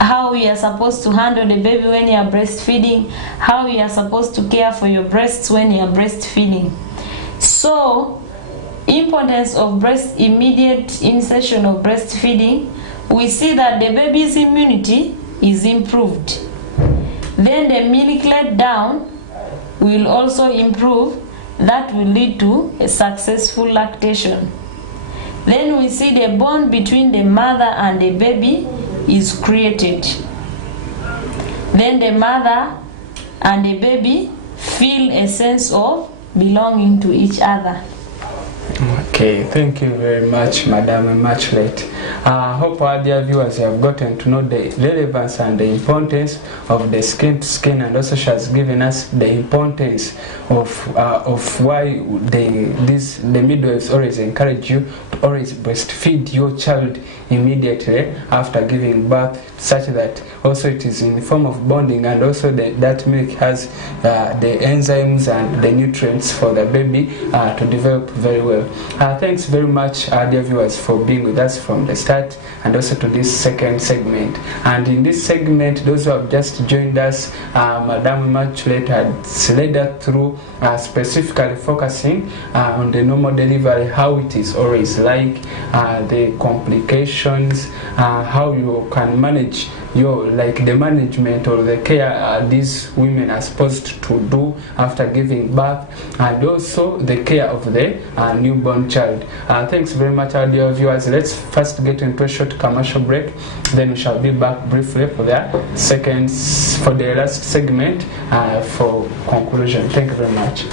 how you are supposed to handle the baby when you are breastfeeding, how you are supposed to care for your breasts when you are breastfeeding. So, importance of immediate insertion of breastfeeding, we see that the baby's immunity is improved. Then the milk let down will also improve. That will lead to a successful lactation. Then we see the bond between the mother and the baby is created. Then the mother and the baby feel a sense of belonging to each other. Okay, thank you very much, Madam Immaculate. I hope our dear viewers have gotten to know the relevance and the importance of the skin to skin, and also she has given us the importance of why the midwives always encourage you to always breastfeed your child immediately after giving birth, such that also it is in the form of bonding, and also that milk has the enzymes and the nutrients for the baby to develop very well. Thanks very much, dear viewers, for being with us from the start and also to this second segment. And in this segment, those who have just joined us, Madam Immaculate had led us through specifically focusing on the normal delivery, how it is always like, the complications, how you can manage the management or the care these women are supposed to do after giving birth, and also the care of the newborn child. Thanks very much, our dear viewers. Let's first get into a short commercial break, then we shall be back briefly for the last segment for conclusion. Thank you very much.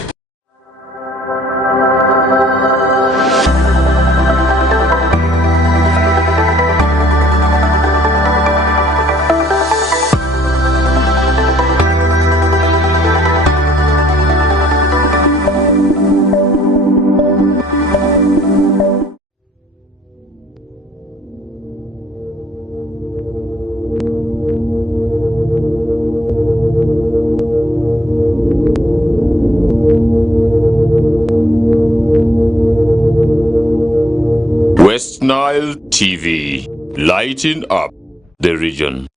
Westnile TV, lighting up the region.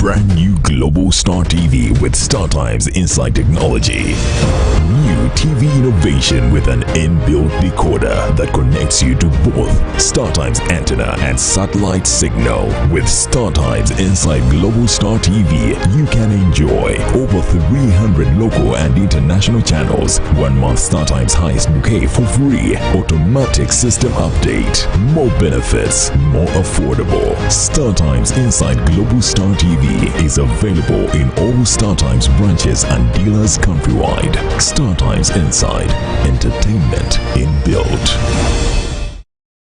Brand new Global Star TV with StarTimes Inside Technology. New TV innovation with an inbuilt decoder that connects you to both StarTimes antenna and satellite signal. With StarTimes Inside Global Star TV, you can enjoy over 300 local and international channels, 1 month StarTimes highest bouquet for free, automatic system update, more benefits, more affordable. StarTimes Inside Global Star TV is available in all StarTimes branches and dealers countrywide. StarTimes Inside, entertainment inbuilt.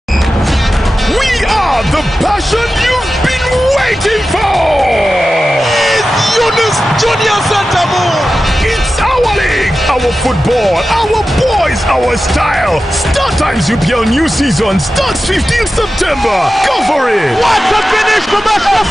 We are the passion you've been waiting for! Yunus Junior Santamo! It's our league, our football, our boys, our style. StarTimes UPL new season starts 15th September. Go for it! What a finish from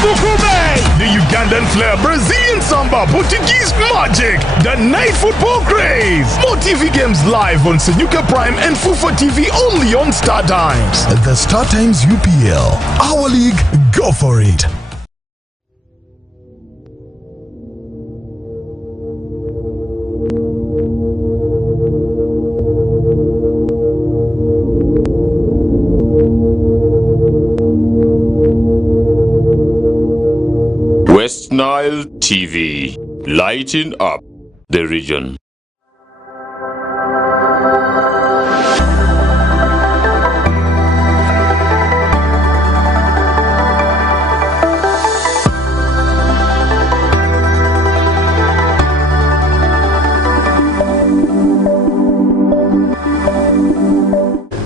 Fukume! The Ugandan flair, Brazilian samba, Portuguese magic, the night football craze. More TV games live on Senyuka Prime and Fufa TV only on StarTimes. The StarTimes UPL, our league, go for it. Westnile TV, lighting up the region.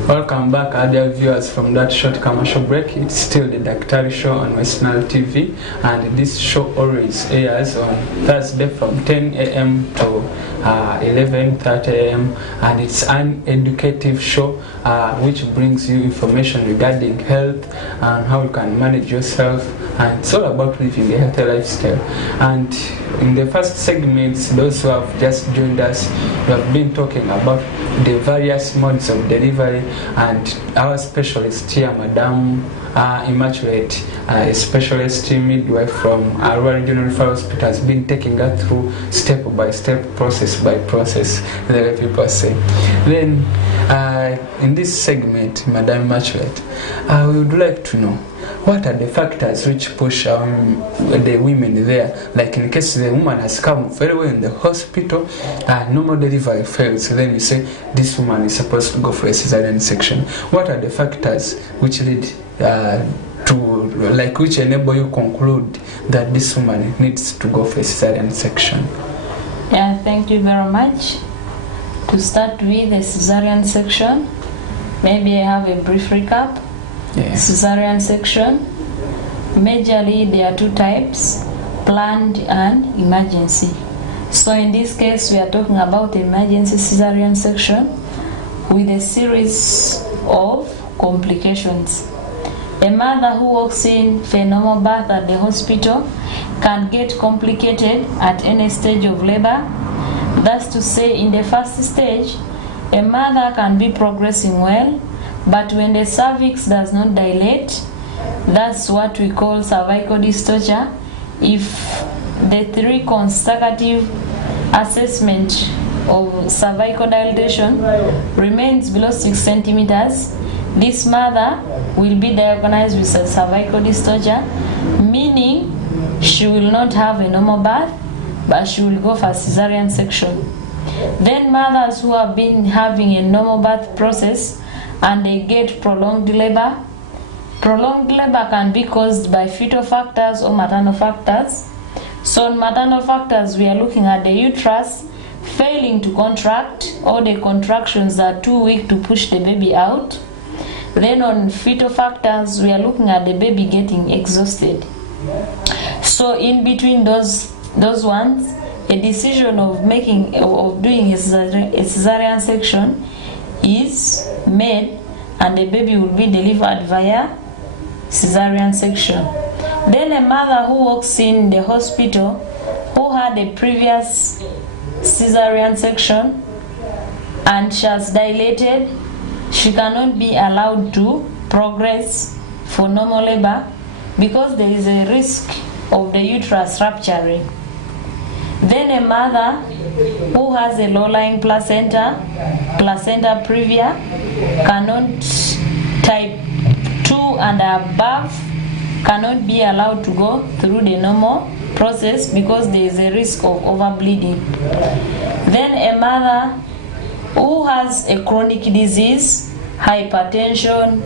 Welcome back, other viewers, from that short commercial break. It's still the Daktari show on Westnile TV, and this show always airs on Thursday from 10 a.m. to 11:30 a.m. and it's an educative show which brings you information regarding health and how you can manage yourself, and it's all about living a healthy lifestyle. And in the first segments, those who have just joined us, we have been talking about the various modes of delivery, and our specialist here, Madam Immaculate, a specialist midwife from our regional referral hospital, has been taking us through step by step, process by process, the people say. Then in this segment, Madam Immaculate, we would like to know, what are the factors which push the women there? Like in case the woman has come very well in the hospital, normal delivery fails, then you say this woman is supposed to go for a cesarean section. What are the factors which lead which enable you conclude that this woman needs to go for a cesarean section? Yeah, thank you very much. To start with the cesarean section, maybe I have a brief recap. Yeah. Cesarean section, majorly there are two types, planned and emergency. So in this case we are talking about emergency cesarean section with a series of complications. A mother who walks in for a normal birth at the hospital can get complicated at any stage of labor. That's to say, in the first stage, a mother can be progressing well, but when the cervix does not dilate, that's what we call cervical dystocia. If the 3 consecutive assessment of cervical dilatation remains below 6 centimeters, this mother will be diagnosed with a cervical dystocia, meaning she will not have a normal birth, but she will go for a cesarean section. Then mothers who have been having a normal birth process and they get prolonged labor, Prolonged labor can be caused by fetal factors or maternal factors. So in maternal factors, we are looking at the uterus failing to contract, or the contractions are too weak to push the baby out. Then on fetal factors, we are looking at the baby getting exhausted. So in between those ones, a decision of doing a cesarean section is made, and the baby will be delivered via cesarean section. Then a mother who walks in the hospital who had a previous cesarean section and she has dilated, she cannot be allowed to progress for normal labor because there is a risk of the uterus rupturing. Then a mother who has a low-lying placenta previa, cannot, type 2 and above, cannot be allowed to go through the normal process because there is a risk of overbleeding. Then a mother who has a chronic disease, hypertension,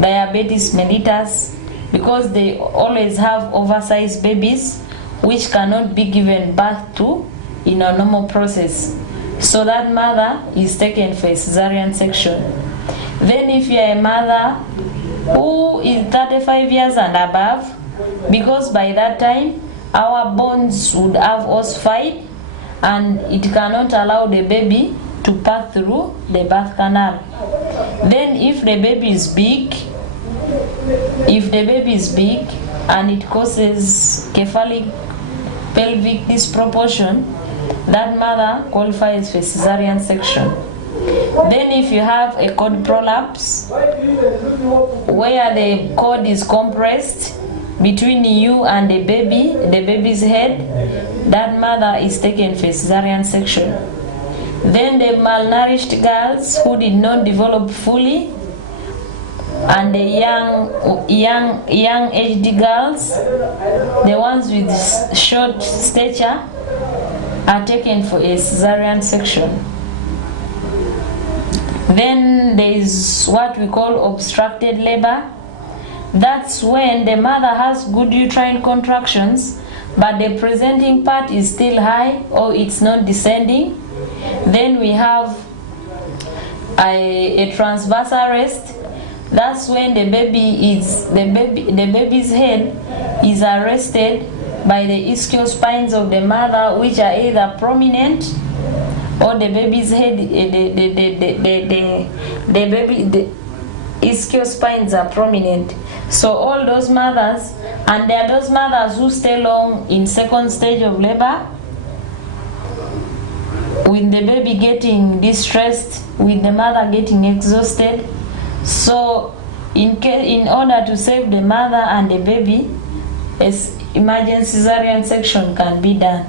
diabetes mellitus, because they always have oversized babies which cannot be given birth to in a normal process. So that mother is taken for a cesarean section. Then if you are a mother who is 35 years and above, because by that time our bones would have ossified and it cannot allow the baby to pass through the birth canal. Then if the baby is big, and it causes cephalic pelvic disproportion, that mother qualifies for cesarean section. Then if you have a cord prolapse where the cord is compressed between you and the baby's head, that mother is taken for cesarean section. Then the malnourished girls who did not develop fully, and the young aged girls, the ones with short stature, are taken for a cesarean section. Then there is what we call obstructed labor. That's when the mother has good uterine contractions, but the presenting part is still high or it's not descending. Then we have a transverse arrest. That's when the baby's head is arrested by the ischiospines of the mother, which are either prominent, or the baby's head, the ischiospines are prominent. So all those mothers, and there are those mothers who stay long in second stage of labor, with the baby getting distressed, with the mother getting exhausted. So in order to save the mother and the baby, emergency cesarean section can be done.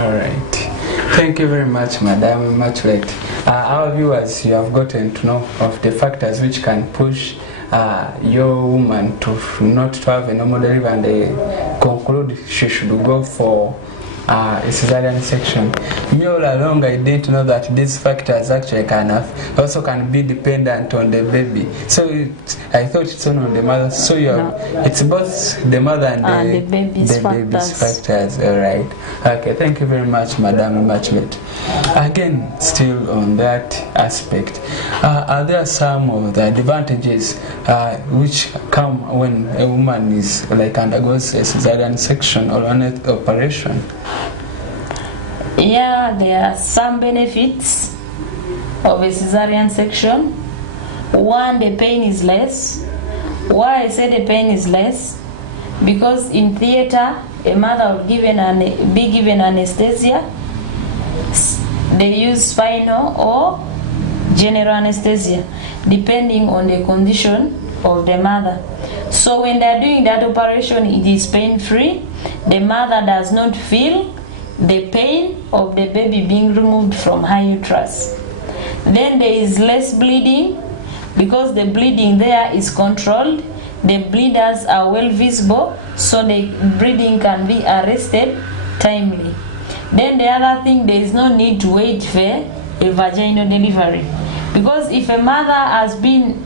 All right. Thank you very much, Madam Immaculate. Our viewers, you have gotten to know of the factors which can push your woman to not to have a normal delivery, and they conclude she should go for a cesarean section. Me all along, I didn't know that these factors actually can be dependent on the baby. So I thought it's only on the mother. So it's both the mother and the baby's factors. All right. Okay. Thank you very much, Madam Immaculate. Again, still on that aspect, are there some of the advantages which come when a woman is undergoes a cesarean section or an operation? Yeah, there are some benefits of a cesarean section. One, the pain is less. Why I say the pain is less? Because in theater, a mother will be given anesthesia. They use spinal or general anesthesia, depending on the condition of the mother. So when they are doing that operation, it is pain-free. The mother does not feel the pain of the baby being removed from her uterus. Then there is less bleeding, because the bleeding there is controlled. The bleeders are well visible, so the bleeding can be arrested timely. Then the other thing, there is no need to wait for a vaginal delivery, because if a mother has been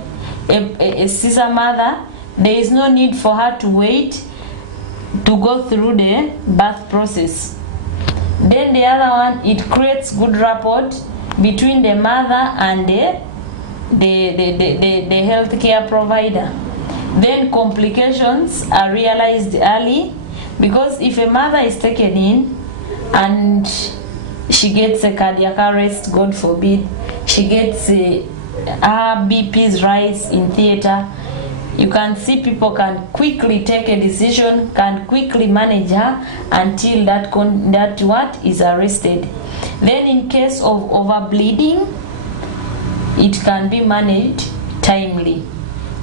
a Caesar mother, there is no need for her to wait to go through the birth process. Then the other one, it creates good rapport between the mother and the healthcare provider. Then complications are realized early, because if a mother is taken in and she gets a cardiac arrest, God forbid, she gets her BP's rise in theater, you can see people can quickly take a decision, can quickly manage her until that what is arrested. Then in case of overbleeding, it can be managed timely.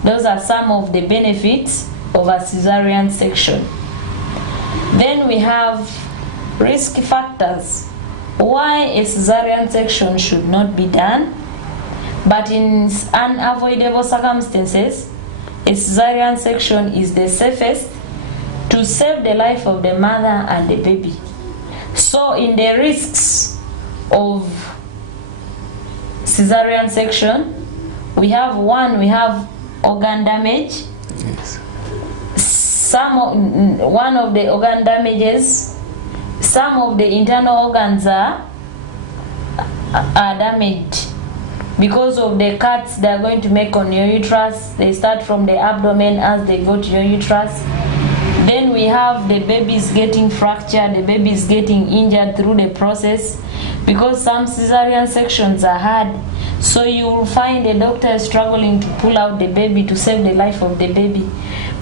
Those are some of the benefits of a cesarean section. Then we have risk factors. Why a cesarean section should not be done, but in unavoidable circumstances, a cesarean section is the safest to save the life of the mother and the baby. So in the risks of cesarean section, we have organ damage. Yes. One of the organ damages, some of the internal organs are damaged because of the cuts they are going to make on your uterus. They start from the abdomen as they go to your uterus. Then we have the babies getting fractured, the babies getting injured through the process, because some cesarean sections are hard. So you will find the doctor struggling to pull out the baby to save the life of the baby.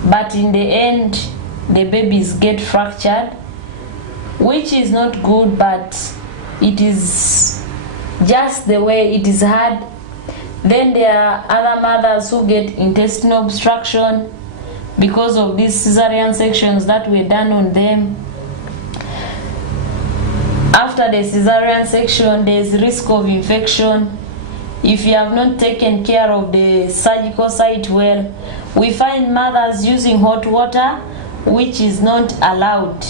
But in the end, the babies get fractured, which is not good, but it is just the way it is hard. Then there are other mothers who get intestinal obstruction because of these cesarean sections that were done on them. After the cesarean section, there is risk of infection if you have not taken care of the surgical site well. We find mothers using hot water, which is not allowed.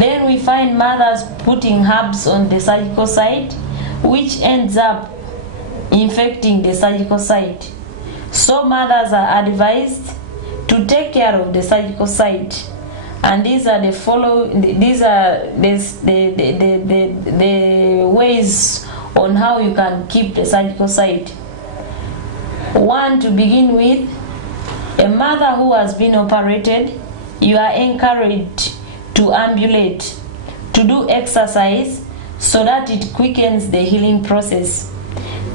Then we find mothers putting herbs on the surgical site, which ends up infecting the surgical site. So mothers are advised to take care of the surgical site, and these are the ways on how you can keep the surgical site. One, to begin with, a mother who has been operated, you are encouraged to ambulate, to do exercise, so that it quickens the healing process.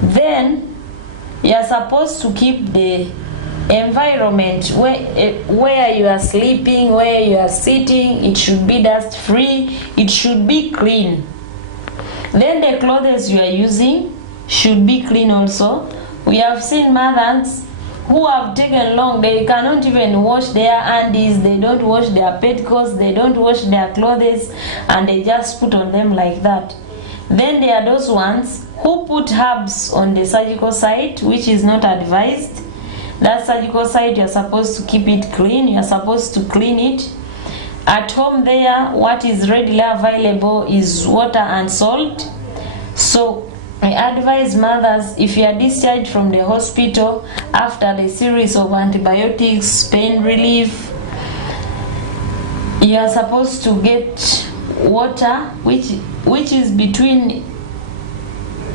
Then you are supposed to keep the environment where you are sleeping, where you are sitting, it should be dust free, it should be clean. Then the clothes you are using should be clean also. We have seen mothers who have taken long, they cannot even wash their undies, they don't wash their petticoats, they don't wash their clothes, and they just put on them like that. Then there are those ones who put herbs on the surgical site, which is not advised. That surgical site, you're supposed to keep it clean, you're supposed to clean it. At home there, what is readily available is water and salt. So I advise mothers, if you are discharged from the hospital after the series of antibiotics, pain relief, you are supposed to get water which is between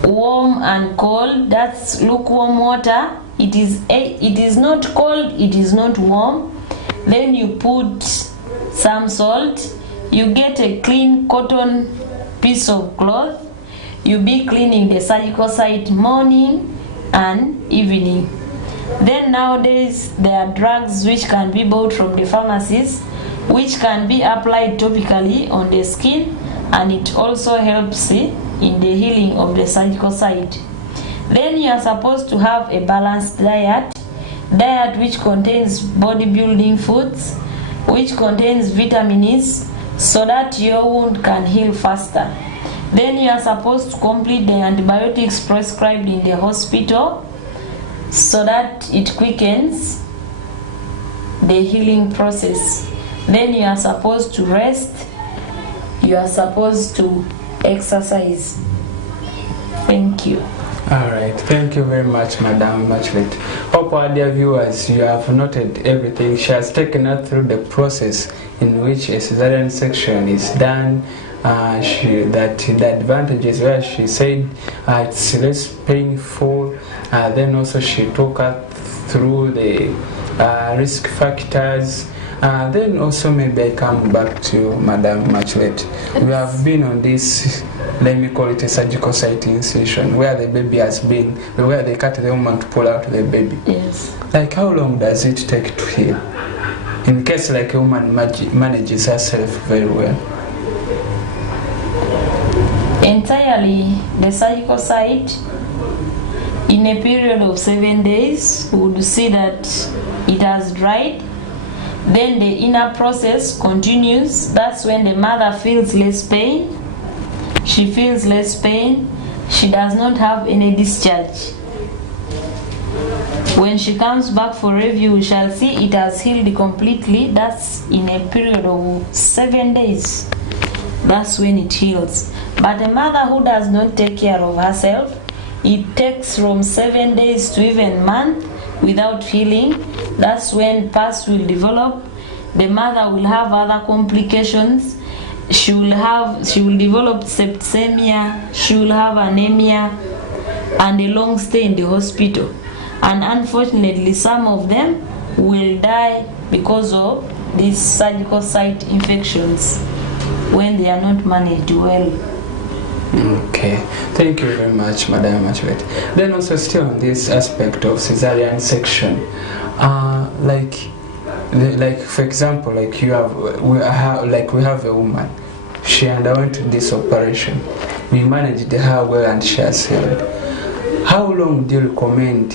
warm and cold. That's lukewarm water. It is not cold, it is not warm. Then you put some salt, you get a clean cotton piece of cloth, you be cleaning the surgical site morning and evening. Then nowadays there are drugs which can be bought from the pharmacies, which can be applied topically on the skin, and it also helps in the healing of the surgical site. Then you are supposed to have a balanced diet which contains bodybuilding foods, which contains vitamins, so that your wound can heal faster. Then you are supposed to complete the antibiotics prescribed in the hospital, so that it quickens the healing process. Then you are supposed to rest, you are supposed to exercise. Thank you. Alright, thank you very much, Madam Immaculate. Hope our dear viewers, you have noted everything. She has taken us through the process in which a cesarean section is done. The advantages where she said it's less painful. Then also she took us through the risk factors. Then also maybe I come back to Madam Immaculate. We have been on this, let me call it a surgical site incision, where the baby has been, where they cut the woman to pull out the baby. Yes. Like how long does it take to heal? In case like a woman manages herself very well. Entirely the surgical site, in a period of 7 days, we would see that it has dried. Then the inner process continues. That's when the mother feels less pain. She feels less pain. She does not have any discharge. When she comes back for review, we shall see it has healed completely. That's in a period of 7 days. That's when it heals. But a mother who does not take care of herself, it takes from 7 days to even a month without healing. That's when pus will develop. The mother will have other complications. She will develop septicemia. She will have anemia and a long stay in the hospital. And unfortunately, some of them will die because of these surgical site infections when they are not managed well. Okay, thank you very much, Madam Immaculate. Then also still on this aspect of cesarean section, like for example, like we have a woman, she underwent this operation, we managed her well and she has healed. How long do you recommend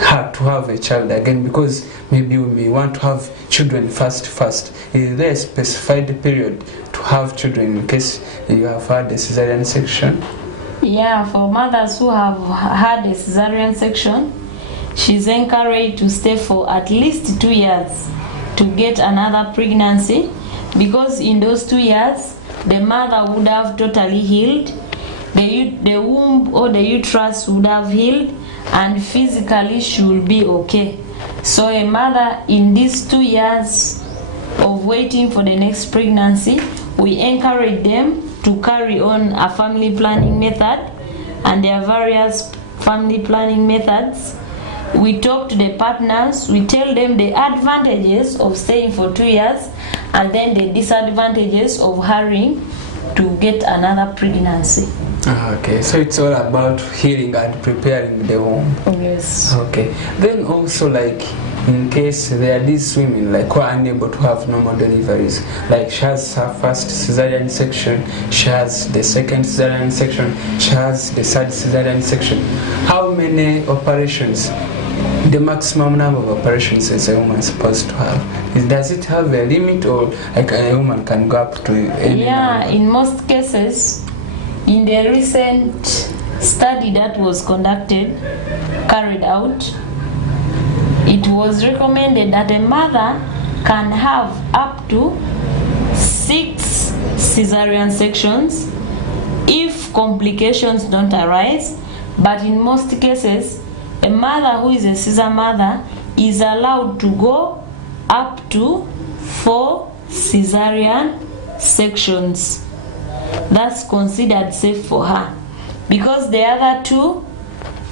her to have a child again? Because maybe we may want to have children fast. Is there a specified period to have children in case you have had a cesarean section? Yeah, for mothers who have had a cesarean section, she's encouraged to stay for at least 2 years to get another pregnancy, because in those 2 years the mother would have totally healed, the womb or the uterus would have healed, and physically she will be okay. So a mother in these 2 years of waiting for the next pregnancy, we encourage them to carry on a family planning method, and there are various family planning methods. We talk to the partners, we tell them the advantages of staying for 2 years and then the disadvantages of hurrying to get another pregnancy. Okay, so it's all about healing and preparing the womb. Yes. Okay, then also like in case there are these women like who are unable to have normal deliveries, like she has her first cesarean section, she has the second cesarean section, she has the third cesarean section. How many operations, the maximum number of operations is a woman supposed to have? Does it have a limit, or like a woman can go up to any number? In most cases, in the recent study that was carried out, it was recommended that a mother can have up to 6 cesarean sections if complications don't arise. But in most cases, a mother who is a Caesar mother is allowed to go up to 4 cesarean sections. That's considered safe for her, because the other 2,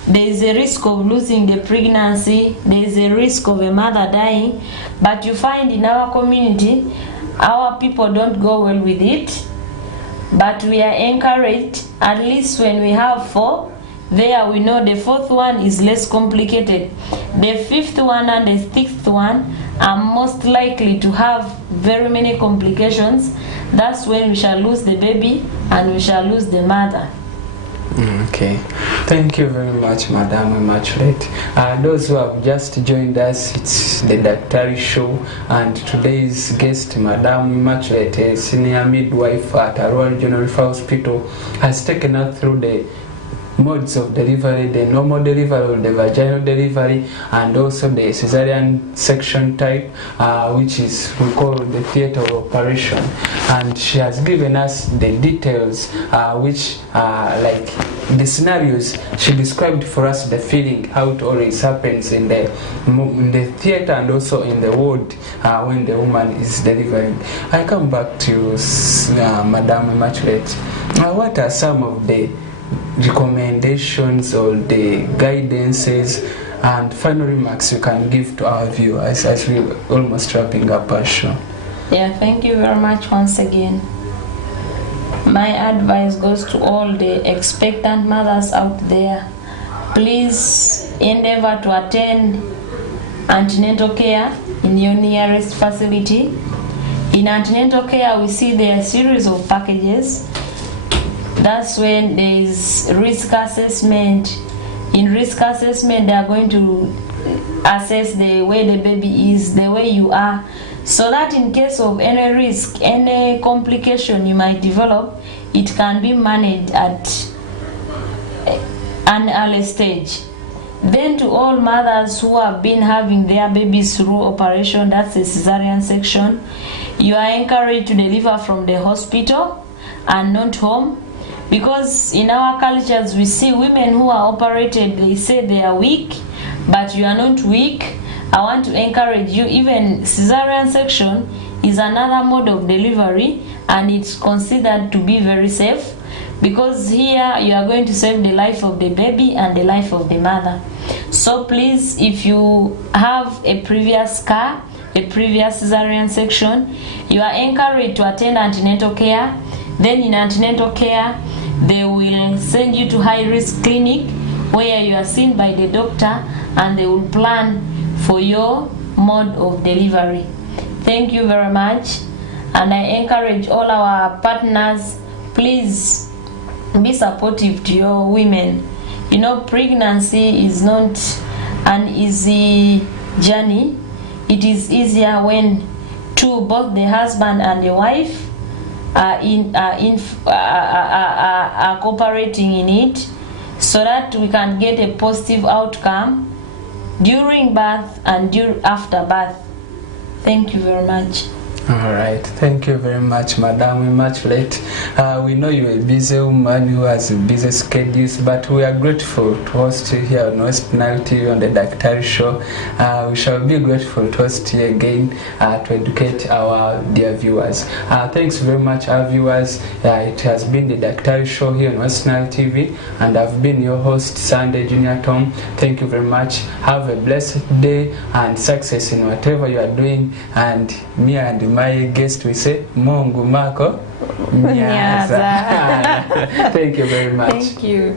there is a risk of losing the pregnancy, there is a risk of a mother dying. But you find in our community, our people don't go well with it, but we are encouraged, at least when we have 4, there we know the 4th one is less complicated. The 5th one and the 6th one are most likely to have very many complications. That's when we shall lose the baby and we shall lose the mother. Okay, thank you very much, Madam Immaculate. Those who have just joined us, it's the Daktari show, and today's guest, Madam Immaculate, a senior midwife at a Royal General Hospital, has taken us through the modes of delivery, the normal delivery or the vaginal delivery, and also the cesarian section type, which is we call the theater operation. And she has given us the details, which like the scenarios. She described for us the feeling, how it always happens in the theater and also in the ward when the woman is delivering. I come back to you, Madam Immaculate. What are some of the recommendations or the guidances and final remarks you can give to our viewers as we're almost wrapping up our show? Yeah, thank you very much once again. My advice goes to all the expectant mothers out there. Please endeavor to attend antenatal care in your nearest facility. In antenatal care, we see there are a series of packages. That's when there is risk assessment. In risk assessment, they are going to assess the way the baby is, the way you are, so that in case of any risk, any complication you might develop, it can be managed at an early stage. Then to all mothers who have been having their babies through operation, that's the cesarean section, you are encouraged to deliver from the hospital and not home, because in our cultures we see women who are operated, they say they are weak, but you are not weak. I want to encourage you, even cesarean section is another mode of delivery, and it's considered to be very safe, because here you are going to save the life of the baby and the life of the mother. So please, if you have a previous scar, a previous cesarean section, you are encouraged to attend antenatal care. Then in antenatal care, they will send you to high-risk clinic where you are seen by the doctor, and they will plan for your mode of delivery. Thank you very much, and I encourage all our partners, please be supportive to your women. You know, pregnancy is not an easy journey. It is easier when both the husband and the wife are cooperating in it, so that we can get a positive outcome during birth and after birth. Thank you very much. All right, thank you very much, Madam Immaculate. We know you're a busy woman who has busy schedules, but we are grateful to host you here on Westnile TV on the Daktari Show. We shall be grateful to host you again to educate our dear viewers. Thanks very much, our viewers. It has been the Daktari Show here on Westnile TV, and I've been your host, Sunday Junior Tom. Thank you very much. Have a blessed day and success in whatever you are doing. And me and my guest, we say Mungu Mako Nyaza. Thank you very much. Thank you.